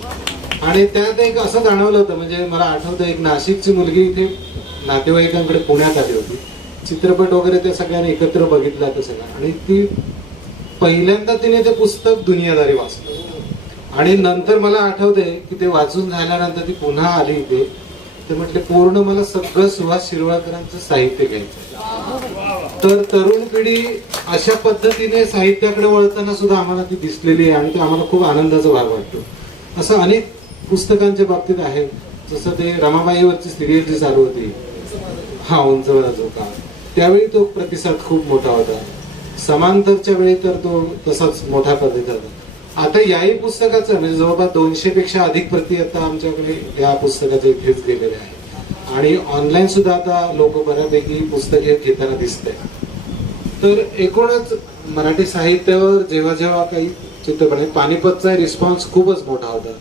आणि त्यात एक असं जाणवलं होतं, म्हणजे मला आठवतं एक नाशिकची मुलगी इथे नातेवाईकांकडे पुण्यात आली होती. चित्रपट वगैरे त्या सगळ्यांनी एकत्र बघितला ते सगळं, आणि ती पहिल्यांदा तिने ते पुस्तक दुनियादारी वाचलं. आणि नंतर मला आठवतंय की ते वाचून झाल्यानंतर ती पुन्हा आली इथे, तर म्हटले पूर्ण मला सगळं सुहास शिरवाळकरांचं साहित्य घ्यायचं. तर तरुण पिढी अशा पद्धतीने साहित्याकडे वळताना सुद्धा आम्हाला ती दिसलेली आहे आणि ते आम्हाला खूप आनंदाचा भाग वाटतो. असं अनेक पुस्तकांच्या बाबतीत आहे. जसं ते रमाबाईवरची सिरियल जी चालू होती, हा उंचवला झोका, त्यावेळी तो प्रतिसाद खूप मोठा होता. समांतरच्या वेळी तर तो तसाच मोठा प्रतिसाद होता. आता याही पुस्तकाचं म्हणजे जवळपास 200 पेक्षा अधिक प्रती आता आमच्याकडे या पुस्तकाच्या इथेच गेलेल्या आहेत. आणि ऑनलाईन सुद्धा आता लोक बऱ्यापैकी पुस्तके घेताना दिसत आहेत. तर एकूणच मराठी साहित्यावर जेव्हा जेव्हा काही चित्रपट, पानिपतचा रिस्पॉन्स खूपच मोठा होता.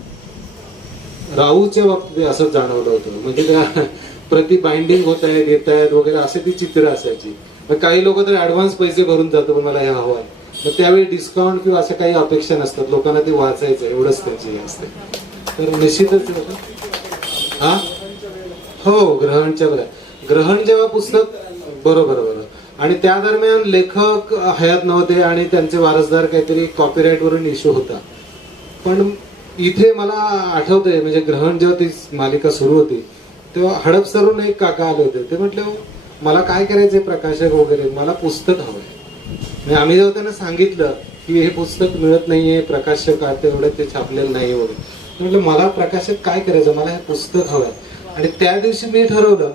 राहूच्या बाबतीत असंच जाणवलं होतं. म्हणजे त्या प्रति बाइंडिंग होत आहेत, येत आहेत वगैरे असे ती चित्र असायची. काही लोक तर ऍडव्हान्स पैसे भरून जातो पण मला हे हवं आहे, मग त्यावेळी डिस्काउंट किंवा असं काही अपेक्षा नसतात, लोकांना ते वाचायचं एवढंच त्यांची असते. तर निश्चितच हा हो ग्रहण जेव्हा पुस्तक बरोबर आणि त्या दरम्यान लेखक हयात नव्हते आणि त्यांचे वारसदार काहीतरी कॉपीराईट वरून इश्यू होता. पण इथे मला आठवतंय म्हणजे ग्रहण जेव्हा ती मालिका सुरू होती तेव्हा हडपसरून एक काका आले होते. ते म्हटले मला काय करायचंय प्रकाशक वगैरे, मला पुस्तक हवंय. आम्ही जेव्हा त्यांना सांगितलं की हे पुस्तक मिळत नाहीये, प्रकाशक आता एवढं ते छापलेलं नाही वगैरे, म्हटलं मला प्रकाशक काय करायचं, मला हे पुस्तक हवंय. आणि त्या दिवशी मी ठरवलं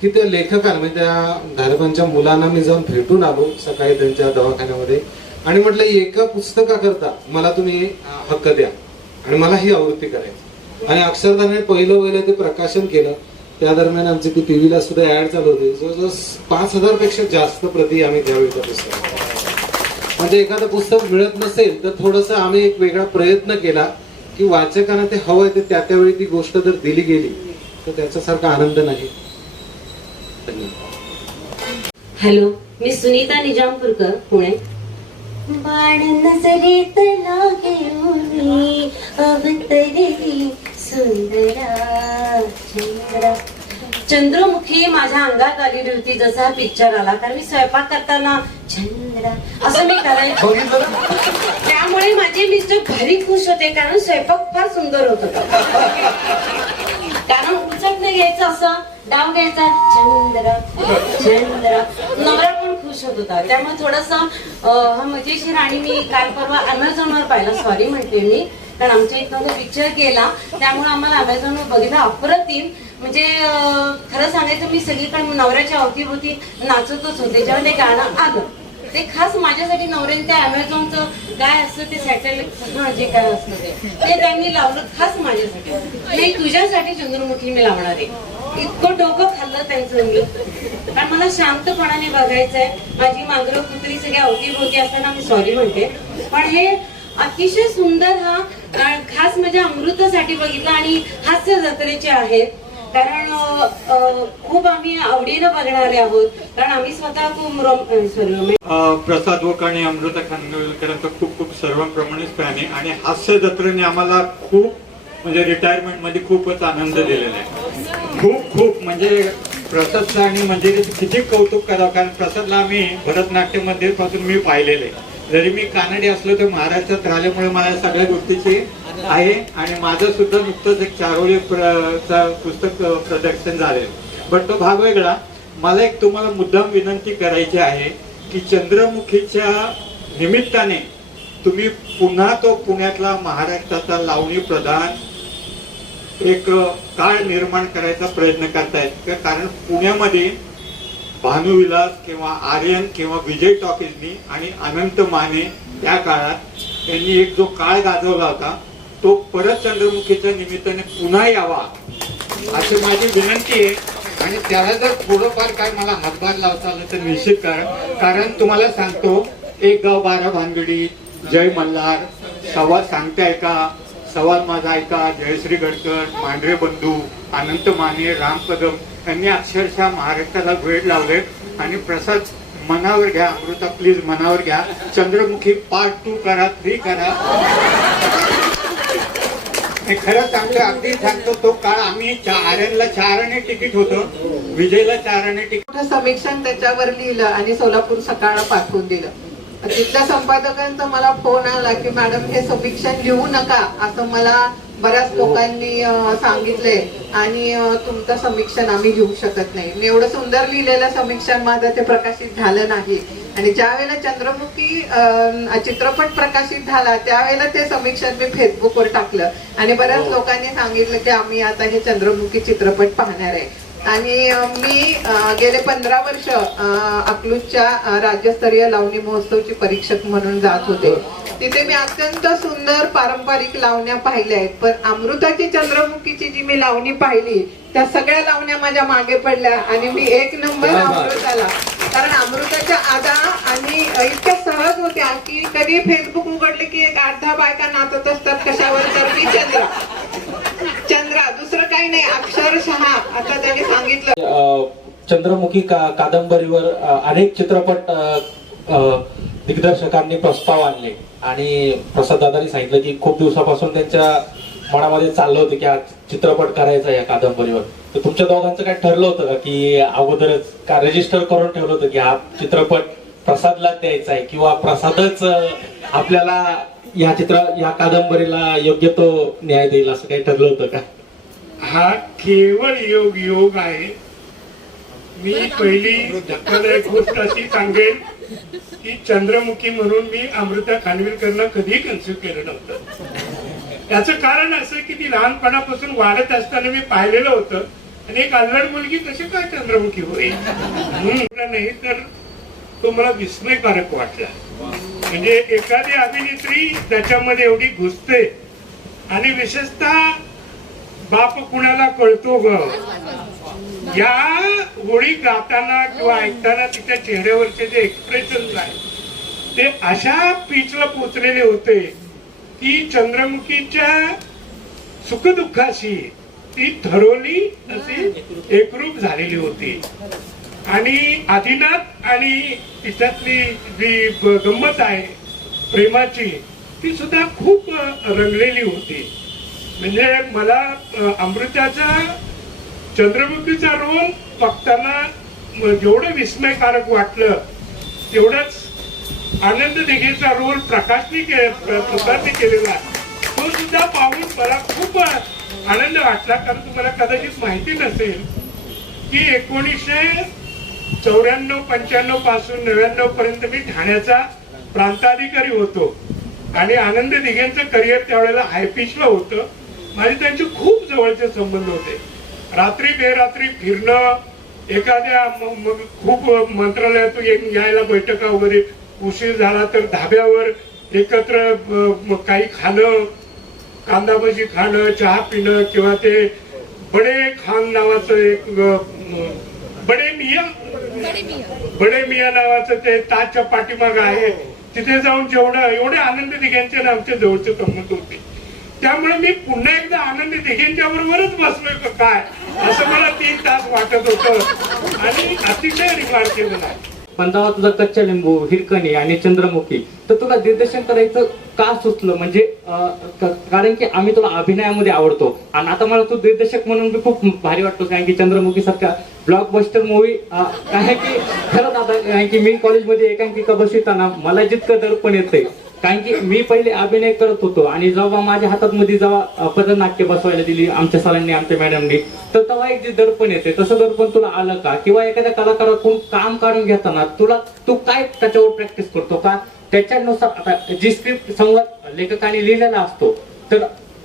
की त्या लेखकांना म्हणजे त्या धारकांच्या मुलांना मी जाऊन भेटून आलो सकाळी त्यांच्या दवाखान्यामध्ये आणि म्हटलं एका पुस्तकाकरता मला तुम्ही हक्क द्या आणि मला ही आवृत्ती करायची. आणि अक्षरधाने पहिलं ते प्रकाशन केलं. त्या दरम्यान आमची ती टीव्हीला सुद्धा ऍड चालू होती. जवळजवळ 5,000 पेक्षा जास्त प्रती आम्ही त्यावेळी त्या पुस्तकात. म्हणजे एखादं पुस्तक मिळत नसेल तर थोडस आम्ही एक वेगळा प्रयत्न केला की वाचकांना ते हवंय ते त्यावेळी ती गोष्ट जर दिली गेली तर त्याच्यासारखा आनंद नाही. हॅलो, मी सुनीता निजामपूरकर, पुणे. बाण नजरेत लागेली अवतरली सुंदरा चंद्रा. चंद्रमुखी माझ्या अंगात आलेली होती जसा हा पिक्चर आला. कारण मी स्वयंपाक करताना चंद्रा असं मी करायचो. त्यामुळे माझे मिस्टर भारी खुश होते कारण स्वयंपाक फार सुंदर होत होता. कारण उचटणे घ्यायचं असं डाव घ्यायचा चंद्रा चंद्रा. नवरा पण खुश होत होता. त्यामुळे थोडस हा मजेशीर. आणि मी काल परवा अमेझॉनवर पाहिला, सॉरी म्हणते मी, कारण आमच्या इथं पिक्चर केला त्यामुळे आम्हाला अमेझॉनवर बघितलं. अप्रतिम. म्हणजे खरं सांगायचं मी सगळीकडे नवऱ्याच्या अवतीभोवती नाचतच होते. जेव्हा ते गाणं आलं ते खास माझ्यासाठी नवऱ्याने त्या अमेझॉनचं काय असतं ते सॅटेलाइट जे काय असतं ते त्यांनी लावलं खास माझ्यासाठी. नाही, तुझ्यासाठी चंद्रमुखी मी लावणार आहे. इतकं डोकं खाल्लं त्यांचं मी. कारण मला शांतपणाने बघायचंय. माझी मांजरं कुत्री सगळ्या अवतीभोवती असताना मी सॉरी म्हणते. पण हे अतिशय सुंदर हा खास माझ्या अमृतासाठी बघितला. आणि हास्य जत्रेचे आहेत कारण खूप आम्ही आवडीनं बघणारे आहोत. कारण आम्ही स्वतः खूप प्रसाद ओक आणि अमृता खानविलकरांचा खूप खूप सर्वांप्रमाणेच फॅन आहे. आणि हास्य जत्रेने आम्हाला खूप म्हणजे रिटायरमेंट मध्ये खूपच आनंद दिलेला आहे. खूप म्हणजे प्रसादचं आणि मंजिरीचं किती कौतुक करावं. कारण प्रसादला आम्ही भरतनाट्यमध्ये पासून मी पाहिलेलं आहे. जरी मी कानडी असलो तर महाराष्ट्रात राहिल्यामुळे मला सगळ्या गोष्टीची आहे. आणि माझं सुद्धा नुकतंच एक चारोळी पुस्तक प्रदर्शन झाले. पण तो भाग वेगळा. मला एक तुम्हाला मुद्दाम विनंती करायची आहे की चंद्रमुखीच्या निमित्ताने तुम्ही पुन्हा तो पुण्यातला महाराष्ट्राचा लावणी प्रधान एक काळ निर्माण करायचा प्रयत्न करतायत. कारण पुण्यामध्ये भानुविलास किंवा आर्यन किंवा विजय टॉकीजनी आणि अनंत माने त्या काळात त्यांनी एक जो काळ गाजवला होता तो परत चंद्रमुखीच्या निमित्ताने पुन्हा यावा अशी माझी विनंती आहे. आणि त्याला जर थोडंफार काय मला हातभार लावता आलं तर निश्चित करा. कारण तुम्हाला सांगतो, एक गाव 12 भानगडी, जय मल्हार, सवाल सांगते ऐका, सवाल माझा ऐका, जयश्री गडकर, मांढरे बंधू, अनंत माने, राम कदम यांनी अक्षरशः महाराष्ट्राला वेळ लावले. आणि प्रसाद मनावर घ्या, अमृता प्लीज मनावर घ्या. चंद्रमुखी पार्ट 2 करा, 3 करा. खरं सांगतो, अगदी सांगतो, तो काळ आम्ही आर्यनला 4 आणे तिकीट होतं, विजयला 4 आणे तिकीट. समीक्षण त्याच्यावर लिहिलं आणि सोलापूर सकाळला पाठवून दिलं. तिथल्या संपादकांचा मला फोन आला की मॅडम हे समीक्षण लिहू नका असं मला बऱ्याच लोकांनी सांगितलंय आणि तुमचं समीक्षण आम्ही घेऊ शकत नाही. एवढं सुंदर लिहिलेलं समीक्षण माझं ते प्रकाशित झालं नाही. आणि ज्या वेळेला चंद्रमुखी चित्रपट प्रकाशित झाला त्यावेळेला ते समीक्षण मी फेसबुकवर टाकलं आणि बऱ्याच लोकांनी सांगितलं की आम्ही आता हे चंद्रमुखी चित्रपट पाहणार आहे. आणि मी गेले 15 वर्ष अकलूजच्या राज्यस्तरीय लावणी महोत्सवची परीक्षक म्हणून जात होते. तिथे मी अत्यंत सुंदर पारंपरिक लावण्या पाहिल्या आहेत. पण अमृताची चंद्रमुखीची जी मी लावणी पाहिली त्या सगळ्या लावण्या माझ्या मागे पडल्या आणि मी 1 नंबर अमृताला. कारण अमृताच्या आदा आणि इतक्या सहज होत्या की कधी फेसबुक उघडले की एक 8-10 बायका नाचत असतात कशावर, तर मी चंद्रा दुसरं काही नाही, अक्षरशः आता त्यांनी सांगितलं. चंद्रमुखी कादंबरीवर अनेक चित्रपट दिग्दर्शकांनी प्रस्ताव आणले आणि प्रसाद दादांनी सांगितलं की खूप दिवसापासून त्यांच्या मनामध्ये चाललं होतं की हा चित्रपट करायचा या कादंबरीवर. तर तुमच्या दोघांचं काय ठरलं होतं का की अगोदरच का रजिस्टर करून ठेवलं होतं की हा चित्रपट प्रसादला द्यायचा आहे किंवा प्रसादच आपल्याला या कादंबरीला योग्य तो न्याय देईल असं काही ठरलं होतं का? हा केवळ योग आहे. मी पहिली धक्कादायक गोष्ट अशी सांगेन की चंद्रमुखी म्हणून मी अमृता खानविलकरला कधी कन्सिडर केलं नव्हतं. त्याचं कारण असं की ती लहानपणापासून वाढत असताना मी पाहिलेलं होतं आणि एक अल्लड मुलगी कशी काय चंद्रमुखी होईल म्हणून नाही तर तो मला विस्मयकारक वाटला. म्हणजे एखादी अभिनेत्री त्याच्यामध्ये एवढी घुसते आणि विशेषतः बाप कुणाला कळतो ग या ओळी गाताना किंवा ऐकताना तिच्या चेहऱ्यावरचे जे एक्सप्रेशन आहे ते अशा पीचला पोचलेले होते की चंद्रमुखीच्या सुखदुःखाशी ती थरोली अशी एकरूप झालेली होती. आणि आदिनाथ आणि तिच्यातली जी गंमत आहे प्रेमाची ती सुद्धा खूप रंगलेली होती. म्हणजे मला अमृताचा चंद्रमुखीचा रोल बघताना जेवढं विस्मयकारक वाटलं तेवढंच आनंद दिघेचा रोल प्रकाशने केलेला तो सुद्धा पाहून मला खूप आनंद वाटला. कारण तुम्हाला कदाचित माहिती नसेल की 1994-95 पासून 99 पर्यंत मी ठाण्याचा प्रांताधिकारी होतो आणि आनंद दिघेंचं करिअर त्यावेळेला हायपिचला होतं. माझे त्यांचे खूप जवळचे संबंध होते. रात्री बेरात्री फिरणं, एखाद्या खूप मंत्रालयातून यायला बैठका वगैरे उशीर झाला तर धाब्यावर एकत्र काही खाणं, कांदा भजी खाणं, चहा पिणं किंवा ते बडे खान नावाचं एक बडे मिया नावाचं ते ताजच्या पाठीमाग आहे तिथे जाऊन जेवढं एवढे आनंद दिघ्यांचे आमचे जवळचे संबंध होते. त्यामुळे मी पुन्हा एकदा आनंद दिघेंच्या बरोबरच बसलोय का काय असं मला 3 तास वाटत होतं आणि अतिशय रिमार्केबल आहे. पण जेव्हा तुझा कच्चा लिंबू, हिरकणी आणि चंद्रमुखी तर तुला दिग्दर्शन करायचं का सुचलं? म्हणजे कारण की आम्ही तुला अभिनयामध्ये आवडतो आणि आता मला तू दिग्दर्शक म्हणून बी खूप भारी वाटतो. कारण की चंद्रमुखी सारखा ब्लॉकबस्टर मूवी काय की खरंच आता कारण की मी कॉलेजमध्ये एकांकिका बसविताना मला जितकं दडपण येतंय कारण की मी पहिले अभिनय करत होतो आणि जेव्हा माझ्या हातात मध्ये जेव्हा पथनाट्य बसवायला दिली आमच्या सरांनी, आमच्या मॅडमनी, तर तेव्हा एक जे दडपण येते तसं दडपण तुला आलं का? किंवा एखाद्या कलाकाराकडून काम काढून घेताना तू काय त्याच्यावर प्रॅक्टिस करतो का? त्याच्यानुसार आता जी स्क्रिप्ट संवाद लेखकाने लिहिलेला असतो तर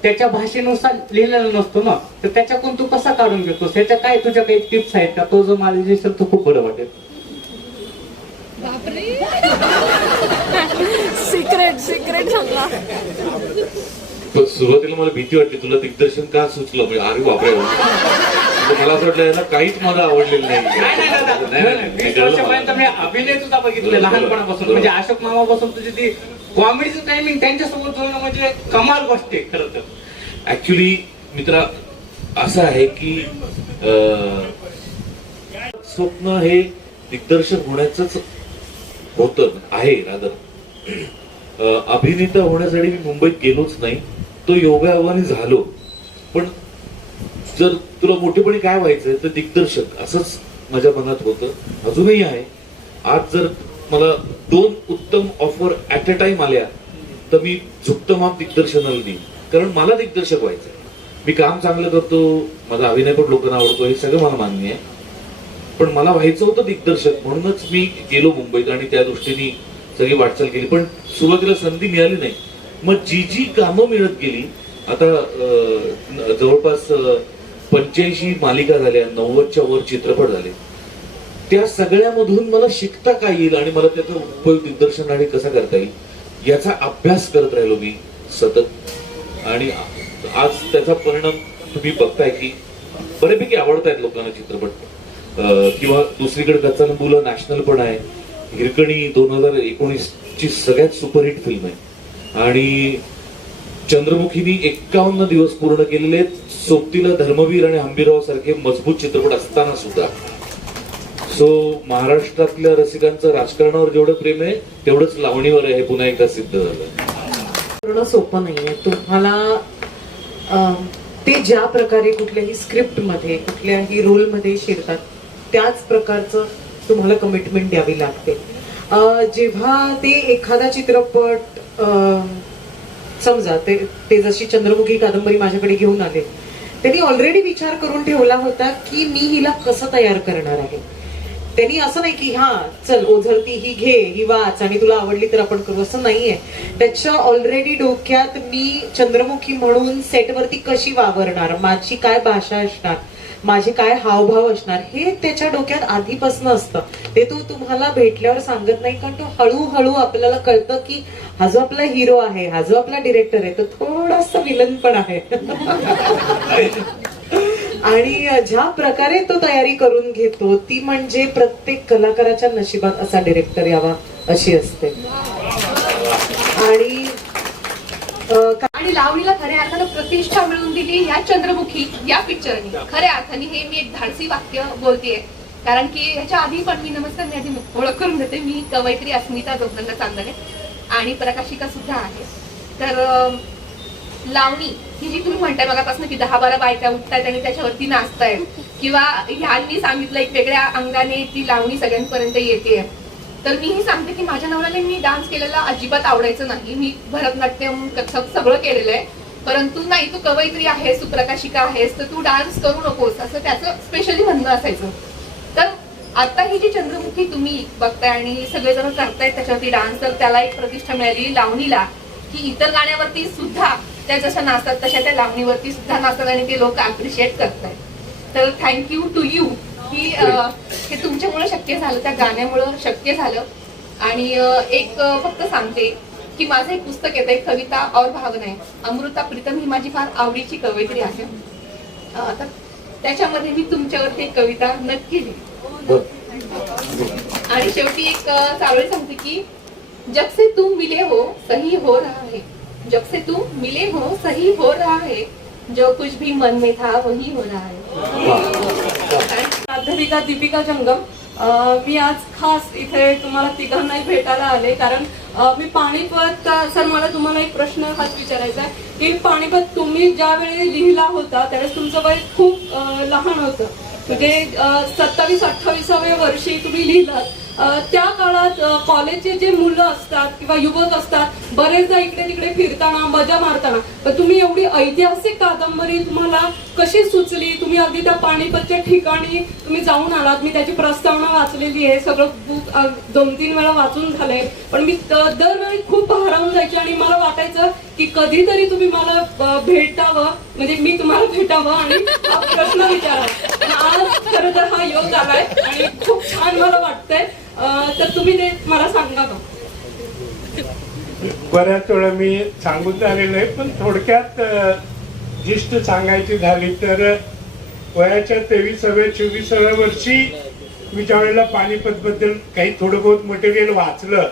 त्याच्या भाषेनुसार लिहिलेला नसतो ना, तर त्याच्याकडून तू कसा काढून घेतोस? त्याच्या काय तुझ्या काही टिप्स आहेत का? तो जो मला दिसेल तो खूप बरं वाटेल. सिक्रेट सांगा. सुरुवातीला मला भीती वाटली तुला दिग्दर्शन का सुचलं म्हणजे अरे बापरे मला असं वाटलं याला काहीच मला आवडलेलं नाही. 20 वर्षापर्यंत मी अभिनय तुझा बघितलं लहानपणापासून. म्हणजे अशोक मामापासून तुझी ती कॉमेडीचं टायमिंग त्यांच्यासोबत जुळणं म्हणजे कमाल गोष्ट आहे खरं तर. ऍक्च्युली मित्रा असं आहे की स्वप्न हे दिग्दर्शक होण्याचंच होतं आहे. रादर अभिनेता होण्यासाठी मी मुंबईत गेलोच नाही, तो योगायोगाने झालो. पण जर तुला मोठेपणी काय व्हायचंय तर दिग्दर्शक असंच माझ्या मनात होतं, अजूनही आहे. आज जर मला 2 उत्तम ऑफर ऍट अ टाइम आल्या तर मी झुकतं माप दिग्दर्शनाला देईन. कारण मला दिग्दर्शक व्हायचंय. मी काम चांगलं करतो, माझा अभिनय पण लोकांना आवडतो, हे सगळं मला मान्य आहे. पण मला व्हायचं होतं दिग्दर्शक, म्हणूनच मी गेलो मुंबईत आणि त्या दृष्टीने सगळी वाटचाल केली. पण सुरुवातीला संधी मिळाली नाही. मग जी कामं मिळत गेली, आता जवळपास 85 मालिका झाल्या, 90च्या वर चित्रपट झाले, त्या सगळ्यामधून मला शिकता काय येईल आणि मला त्याचा उपयोग दिग्दर्शनाने कसा करता येईल याचा अभ्यास करत राहिलो मी सतत. आणि आज त्याचा परिणाम तुम्ही बघताय की बऱ्यापैकी आवडतायत लोकांना चित्रपट. किंवा दुसरीकडे कच्चा लिंबूला नॅशनल पण आहे. हिरकणी 2019 ची सगळ्यात सुपरहिट फिल्म आहे आणि चंद्रमुखीनी 51 दिवस पूर्ण केलेले आहेत. सोबतीला धर्मवीर आणि हंबीरराव सारखे मजबूत चित्रपट असताना सुद्धा. सो महाराष्ट्रातल्या रसिकांचं राजकारणावर जेवढं प्रेम आहे तेवढंच लावणीवर आहे, हे पुन्हा एकदा सिद्ध झालं. सोपं नाहीये. तुम्हाला ते ज्या प्रकारे कुठल्याही स्क्रिप्ट मध्ये कुठल्याही रोल मध्ये शिरतात त्याच प्रकारचं तुम्हाला कमिटमेंट द्यावी लागते. जेव्हा ते एखादा चित्रपट समजा ते जशी चंद्रमुखी कादंबरी माझ्याकडे घेऊन आले त्यांनी ऑलरेडी विचार करून ठेवला होता की मी हिला कसं तयार करणार आहे. त्यांनी असं नाही की हा चल ओझरती ही घे ही वाच आणि तुला आवडली तर आपण करू, असं नाहीये. त्याच्या ऑलरेडी डोक्यात मी चंद्रमुखी म्हणून सेटवरती कशी वावरणार, माझी काय भाषा असणार, माझे काय हावभाव असणार, हे त्याच्या डोक्यात आधीपासून असतं. ते तो तुम्हाला भेटल्यावर सांगत नाही, कारण तो हळूहळू आपल्याला कळतं की हा जो आपला हिरो आहे, हा जो आपला डिरेक्टर आहे, तो थोडासा विलन पण आहे. आणि ज्या प्रकारे तो तयारी करून घेतो ती म्हणजे प्रत्येक कलाकाराच्या नशिबात असा डिरेक्टर यावा अशी असते. आणि लावणीला खऱ्या अर्थानं प्रतिष्ठा मिळवून दिली या चंद्रमुखी या पिक्चरनी. खऱ्या अर्थाने हे मी एक धाडसी वाक्य बोलतेय, कारण की ह्याच्या आधी पण मी आधी ओळख करून देते. मी कवयित्री अस्मिता जोगदंड चांदणे आणि प्रकाशिका सुद्धा आहे. तर लावणी ही जी तुम्ही म्हणताय मगापासून की 10-12 बायका उठतायत आणि त्याच्यावरती नाचतायत, किंवा ह्यांनी सांगितलं एक वेगळ्या अंगाने ती लावणी सगळ्यांपर्यंत येते, तर मीही सांगते की माझ्या नवऱ्याने मी डान्स केलेला अजिबात आवडायचं नाही. मी भरतनाट्यम कथक सगळं केलेलं आहे, परंतु नाही तू कवयित्री आहेस, तू प्रकाशिका आहेस, तर तू डान्स करू नकोस असं त्याचं स्पेशली म्हणणं असायचं. तर आता ही जी चंद्रमुखी तुम्ही बघताय आणि सगळेजण करतायत त्याच्यावरती डान्स, तर त्याला एक प्रतिष्ठा मिळाली लावणीला, की इतर गाण्यावरती सुद्धा त्या जशा नाचतात तशा त्या लावणीवरती सुद्धा नाचतात आणि ते लोक अप्रिशिएट करतायत. तर थँक्यू टू यू की हे तुमच्यामुळे शक्य झालं, त्या गाण्यामुळं शक्य झालं. आणि एक फक्त सांगते की माझं एक पुस्तक येतं, एक कविता और भावना आहे. अमृता प्रीतम ही माझी फार आवडीची कवयित्री आहे. तर त्याच्यामध्ये मी तुमच्यावरती एक कविता नक्की लिहिली. आणि शेवटी एक चारोळी सांगते की जब से तुम मिले हो सही हो रहा है, जब से तुम मिले हो सही हो रहा है, जो कुछ भी मन में था वही हो रहा है. प्राध्यापिका दीपिका जंगम, मी आज खास इथे तुम्हाला तिघांनाही भेटायला आले, कारण मी पानिपत सर, मला तुम्हाला एक प्रश्न हाच विचारायचा आहे की पानिपत तुम्ही ज्यावेळी लिहिला होता त्यावेळेस तुमचं वय खूप लहान होतं, म्हणजे 27-28व्या वर्षी तुम्ही लिहिलात. त्या काळात कॉलेजचे जे मुलं असतात किंवा युवक असतात बरेचदा इकडे तिकडे फिरताना मजा मारताना, पण तुम्ही एवढी ऐतिहासिक कादंबरी तुम्हाला कशी सुचली? तुम्ही अगदी त्या पानिपतच्या ठिकाणी तुम्ही जाऊन आलात. मी त्याची प्रस्तावना वाचलेली आहे, सगळं बुक 2-3 वेळा वाचून झालंय, पण मी दरवेळी खूप भारावून जायची आणि मला वाटायचं की कधीतरी तुम्ही मला भेटावं, म्हणजे मी तुम्हाला भेटावं आणि हा प्रश्न विचारावा. आज खरं तर हा योग आलाय आणि खूप छान मला वाटतंय. तर तुम्ही ते मला सांगा का? बऱ्याच वेळा मी सांगून झालेलं आहे, पण थोडक्यात जिष्ट सांगायची झाली तर वयाच्या 23व्या-24व्या वर्षी मी ज्या वेळेला पानिपत बद्दल काही थोडं बहुत मटेरियल वाचलं,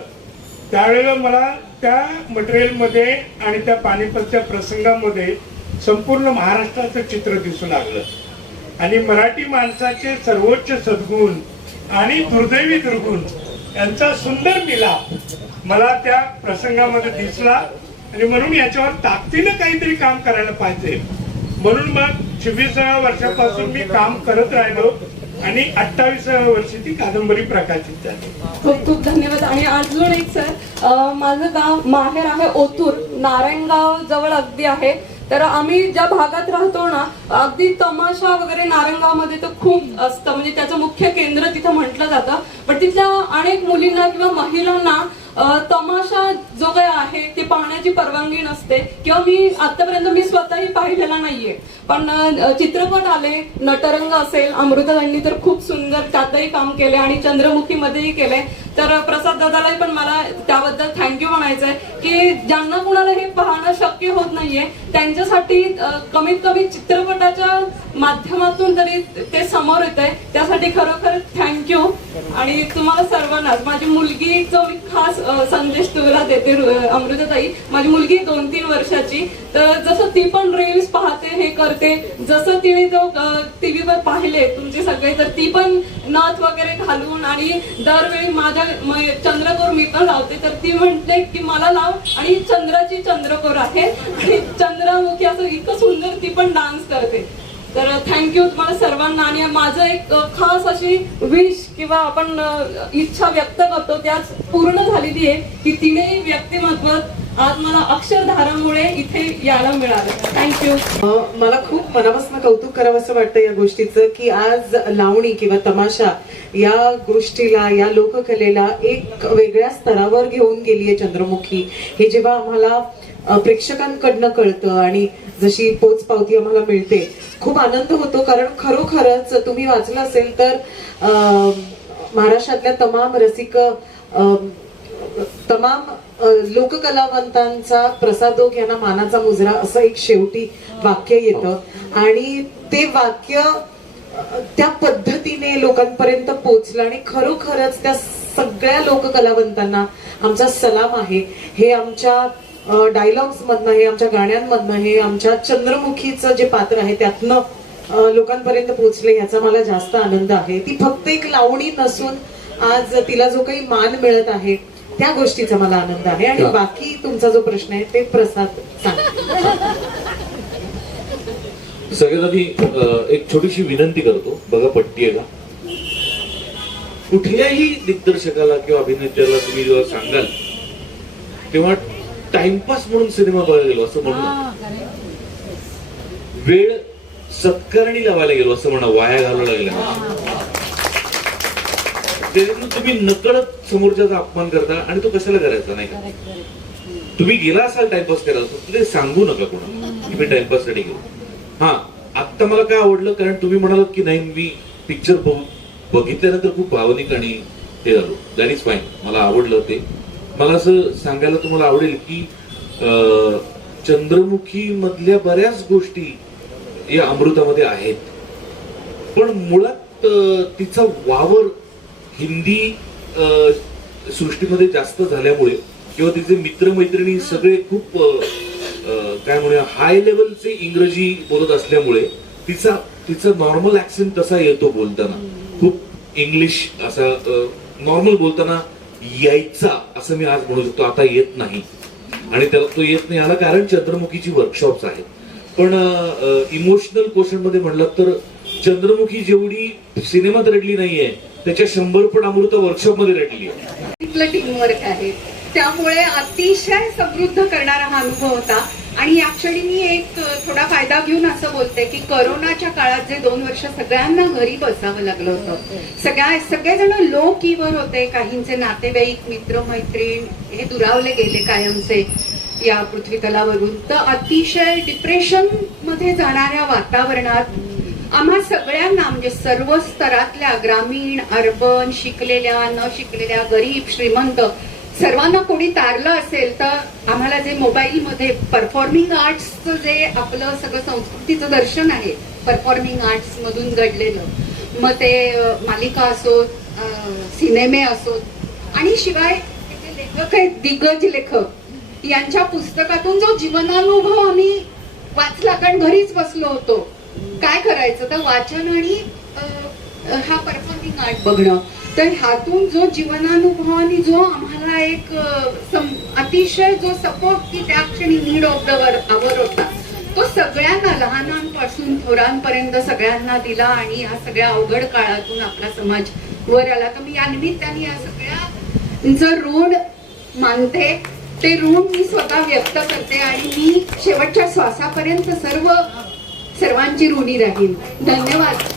त्यावेळेला मला त्या मटेरियलमध्ये आणि त्या पानिपतच्या प्रसंगामध्ये संपूर्ण महाराष्ट्राचं चित्र दिसून लागलं. आणि मराठी माणसाचे सर्वोच्च सद्गुण आणि दुर्दैवी दुर्गुण यांचा सुंदर मिलाप मला त्या प्रसंगामध्ये दिसला. आणि म्हणून याच्यावर ताकदीनं काहीतरी काम करायला पाहिजे, म्हणून मग 26व्या वर्षापासून मी काम करत राहिलो आणि 28व्या वर्षी ती कादंबरी प्रकाशित झाली. खूप खूप धन्यवाद. आणि अजून एक सर, माझं गाव माहेर आहे ओतूर, नारायणगाव जवळ अगदी आहे. तर आम्ही ज्या भागात राहतो ना, अगदी तमाशा वगैरे नारायणगावमध्ये तर खूप असतं, म्हणजे त्याचं मुख्य केंद्र तिथं म्हटलं जातं. पण तिथल्या अनेक मुलींना किंवा महिलांना तमाशा जो काही आहे ते पाहण्याची परवानगी नसते, किंवा मी आतापर्यंत मी स्वतःही पाहिलेला नाहीये. पण चित्रपट आले, नटरंग असेल, अमृताताईंनी तर खूप सुंदर त्यातही काम केले आणि चंद्रमुखी मध्येही केले. तर प्रसाद दादालाही पण मला त्याबद्दल थँक्यू म्हणायचं आहे की ज्यांना कुणाला हे पाहणं शक्य होत नाहीये त्यांच्यासाठी कमीत कमी चित्रपटाच्या माध्यमातून तरी ते समोर येत आहे, त्यासाठी खरोखर थँक्यू. आणि तुम्हाला सर्वांनाच माझी मुलगी, जो मी खास संदेश तुला देते अमृताताई, माझी मुलगी 2-3 वर्षाची, तर जसं ती पण रील्स पाहते, हे करते, जसं तिने तो टीव्हीवर पाहिले तुमचे सगळे, तर ती पण नथ वगैरे घालून आणि दरवेळी माझ्या चंद्रकोर मी पण लावते, तर ती म्हटले की मला लाव, आणि चंद्राची चंद्रकोर आहे आणि चंद्रमुखी असं इतकं सुंदर ती पण डान्स करते. तर थँक्यू तुम्हाला सर्वांना. आणि माझं एक खास अशी विश किंवा आपण इच्छा व्यक्त करतो, त्याच पूर्ण झालेली आहे की तिने व्यक्तिमत्व आज मला अक्षरधारामुळे इथे यायला मिळालं. थँक्यू. मला खूप मनापासून कौतुक करावं असं वाटतं या गोष्टीचं की आज लावणी किंवा तमाशा या गोष्टीला, या लोककलेला एक वेगळ्या स्तरावर घेऊन गेली आहे चंद्रमुखी. हे जेव्हा आम्हाला प्रेक्षकांकडनं कळतं आणि जशी पोचपावती आम्हाला मिळते, खूप आनंद होतो. कारण खरोखरच तुम्ही वाचलं असेल तर महाराष्ट्रातल्या तमाम रसिक, तमाम लोककलावंतांचा प्रसादोग यांना मानाचा मुजरा असं एक शेवटी वाक्य येतं आणि ते वाक्य त्या पद्धतीने लोकांपर्यंत पोचलं आणि खरोखरच त्या सगळ्या लोककलावंतांना आमचा सलाम आहे. हे आमच्या डायलॉग्स मधनं, हे आमच्या गाण्यांमधनं, हे आमच्या चंद्रमुखीचं जे पात्र आहे त्यातनं लोकांपर्यंत पोचले, याचा मला जास्त आनंद आहे. ती फक्त एक लावणी नसून आज तिला जो काही मान मिळत आहे त्या गोष्टीचा मला आनंद आहे. आणि बाकी तुमचा जो प्रश्न आहे ते प्रसाद सांग. सगळ्यात आधी एक छोटीशी विनंती करतो. बघा, पट्टी आहे का? कुठल्याही दिग्दर्शकाला किंवा अभिनेत्याला तुम्ही जेव्हा सांगाल तेव्हा टाइमपास म्हणून सिनेमा बघायला गेलो असं म्हणून, वेळ सत्कारणी लावायला गेलो असं म्हणा, वाया घालवायला गेला. त्याच्यातून तुम्ही नकळत समोरच्याचा अपमान करता आणि तो कशाला करायचा नाही का? तुम्ही गेला असाल टाइमपास करायला, ते सांगू नका कोणा की मी टाइमपास साठी गेलो. हा, आता मला काय आवडलं, कारण तुम्ही म्हणालात की नाही मी पिक्चर बघितल्यानंतर खूप भावनिक आणि ते झालो. दॅट इज फाईन, मला आवडलं ते. मला असं सांगायला तुम्हाला आवडेल की चंद्रमुखी मधल्या बऱ्याच गोष्टी या अमृतामध्ये आहेत, पण मुळात तिचा वावर हिंदी सृष्टीमध्ये जास्त झाल्यामुळे किंवा तिचे मित्रमैत्रिणी सगळे खूप काय म्हणूया हाय लेवलचे इंग्रजी बोलत असल्यामुळे तिचा नॉर्मल ऍक्सेंट कसा येतो बोलताना, खूप इंग्लिश असा नॉर्मल बोलताना यायचा असं मी आज म्हणू शकतो. आता येत नाही आणि त्याला तो येत नाही याला कारण चंद्रमुखीची वर्कशॉप्स आहेत. पण इमोशनल क्वेश्चन मध्ये म्हणलं तर चंद्रमुखी जेवढी सिनेमात रडली नाहीये त्याच्या 100 पट अमृता वर्कशॉप मध्ये रडली आहे. टीमवर्क आहे, त्यामुळे अतिशय समृद्ध करणारा हा अनुभव होता. आणि या क्षणी मी एक थोडा फायदा घेऊन असं बोलते की कोरोनाच्या काळात जे 2 वर्ष सगळ्यांना घरी बसावं लागलं होतं, सगळेजण लो कीवर होते. काहींचे नातेवाईक, मित्रमैत्रीण हे दुरावले गेले कायमचे या पृथ्वीतलावरून. तर अतिशय डिप्रेशन मध्ये जाणाऱ्या वातावरणात आम्हा सगळ्यांना, म्हणजे सर्व स्तरातल्या, ग्रामीण, अर्बन, शिकलेल्या, न शिकलेल्या, गरीब, श्रीमंत, सर्वांना कोणी तारलं असेल तर आम्हाला जे मोबाईलमध्ये परफॉर्मिंग आर्ट्सचं जे आपलं सगळं संस्कृतीचं दर्शन आहे, परफॉर्मिंग आर्ट्स मधून घडलेलं, मग ते मालिका असोत, सिनेमे असोत, आणि शिवाय जे लेखक आहेत, दिग्गज लेखक, यांच्या पुस्तकातून जो जीवनानुभव आम्ही वाचला, कारण घरीच बसलो होतो, काय करायचं तर वाचन आणि हा परफॉर्मिंग आर्ट बघणं. तर ह्यातून जो जीवनानुभव आणि जो आम्हाला एक अतिशय जो सपोर्ट की त्या क्षणी नीड ऑफ द आवर होता, तो सगळ्यांना, लहानांपासून थोरांपर्यंत सगळ्यांना दिला. आणि या सगळ्या अवघड काळातून आपला समाज वर आला. तर मी या निमित्ताने या सगळ्यांचं ऋण मानते, ते ऋण मी स्वतः व्यक्त करते आणि मी शेवटच्या श्वासापर्यंत सर्वांची ऋणी राहीन. धन्यवाद.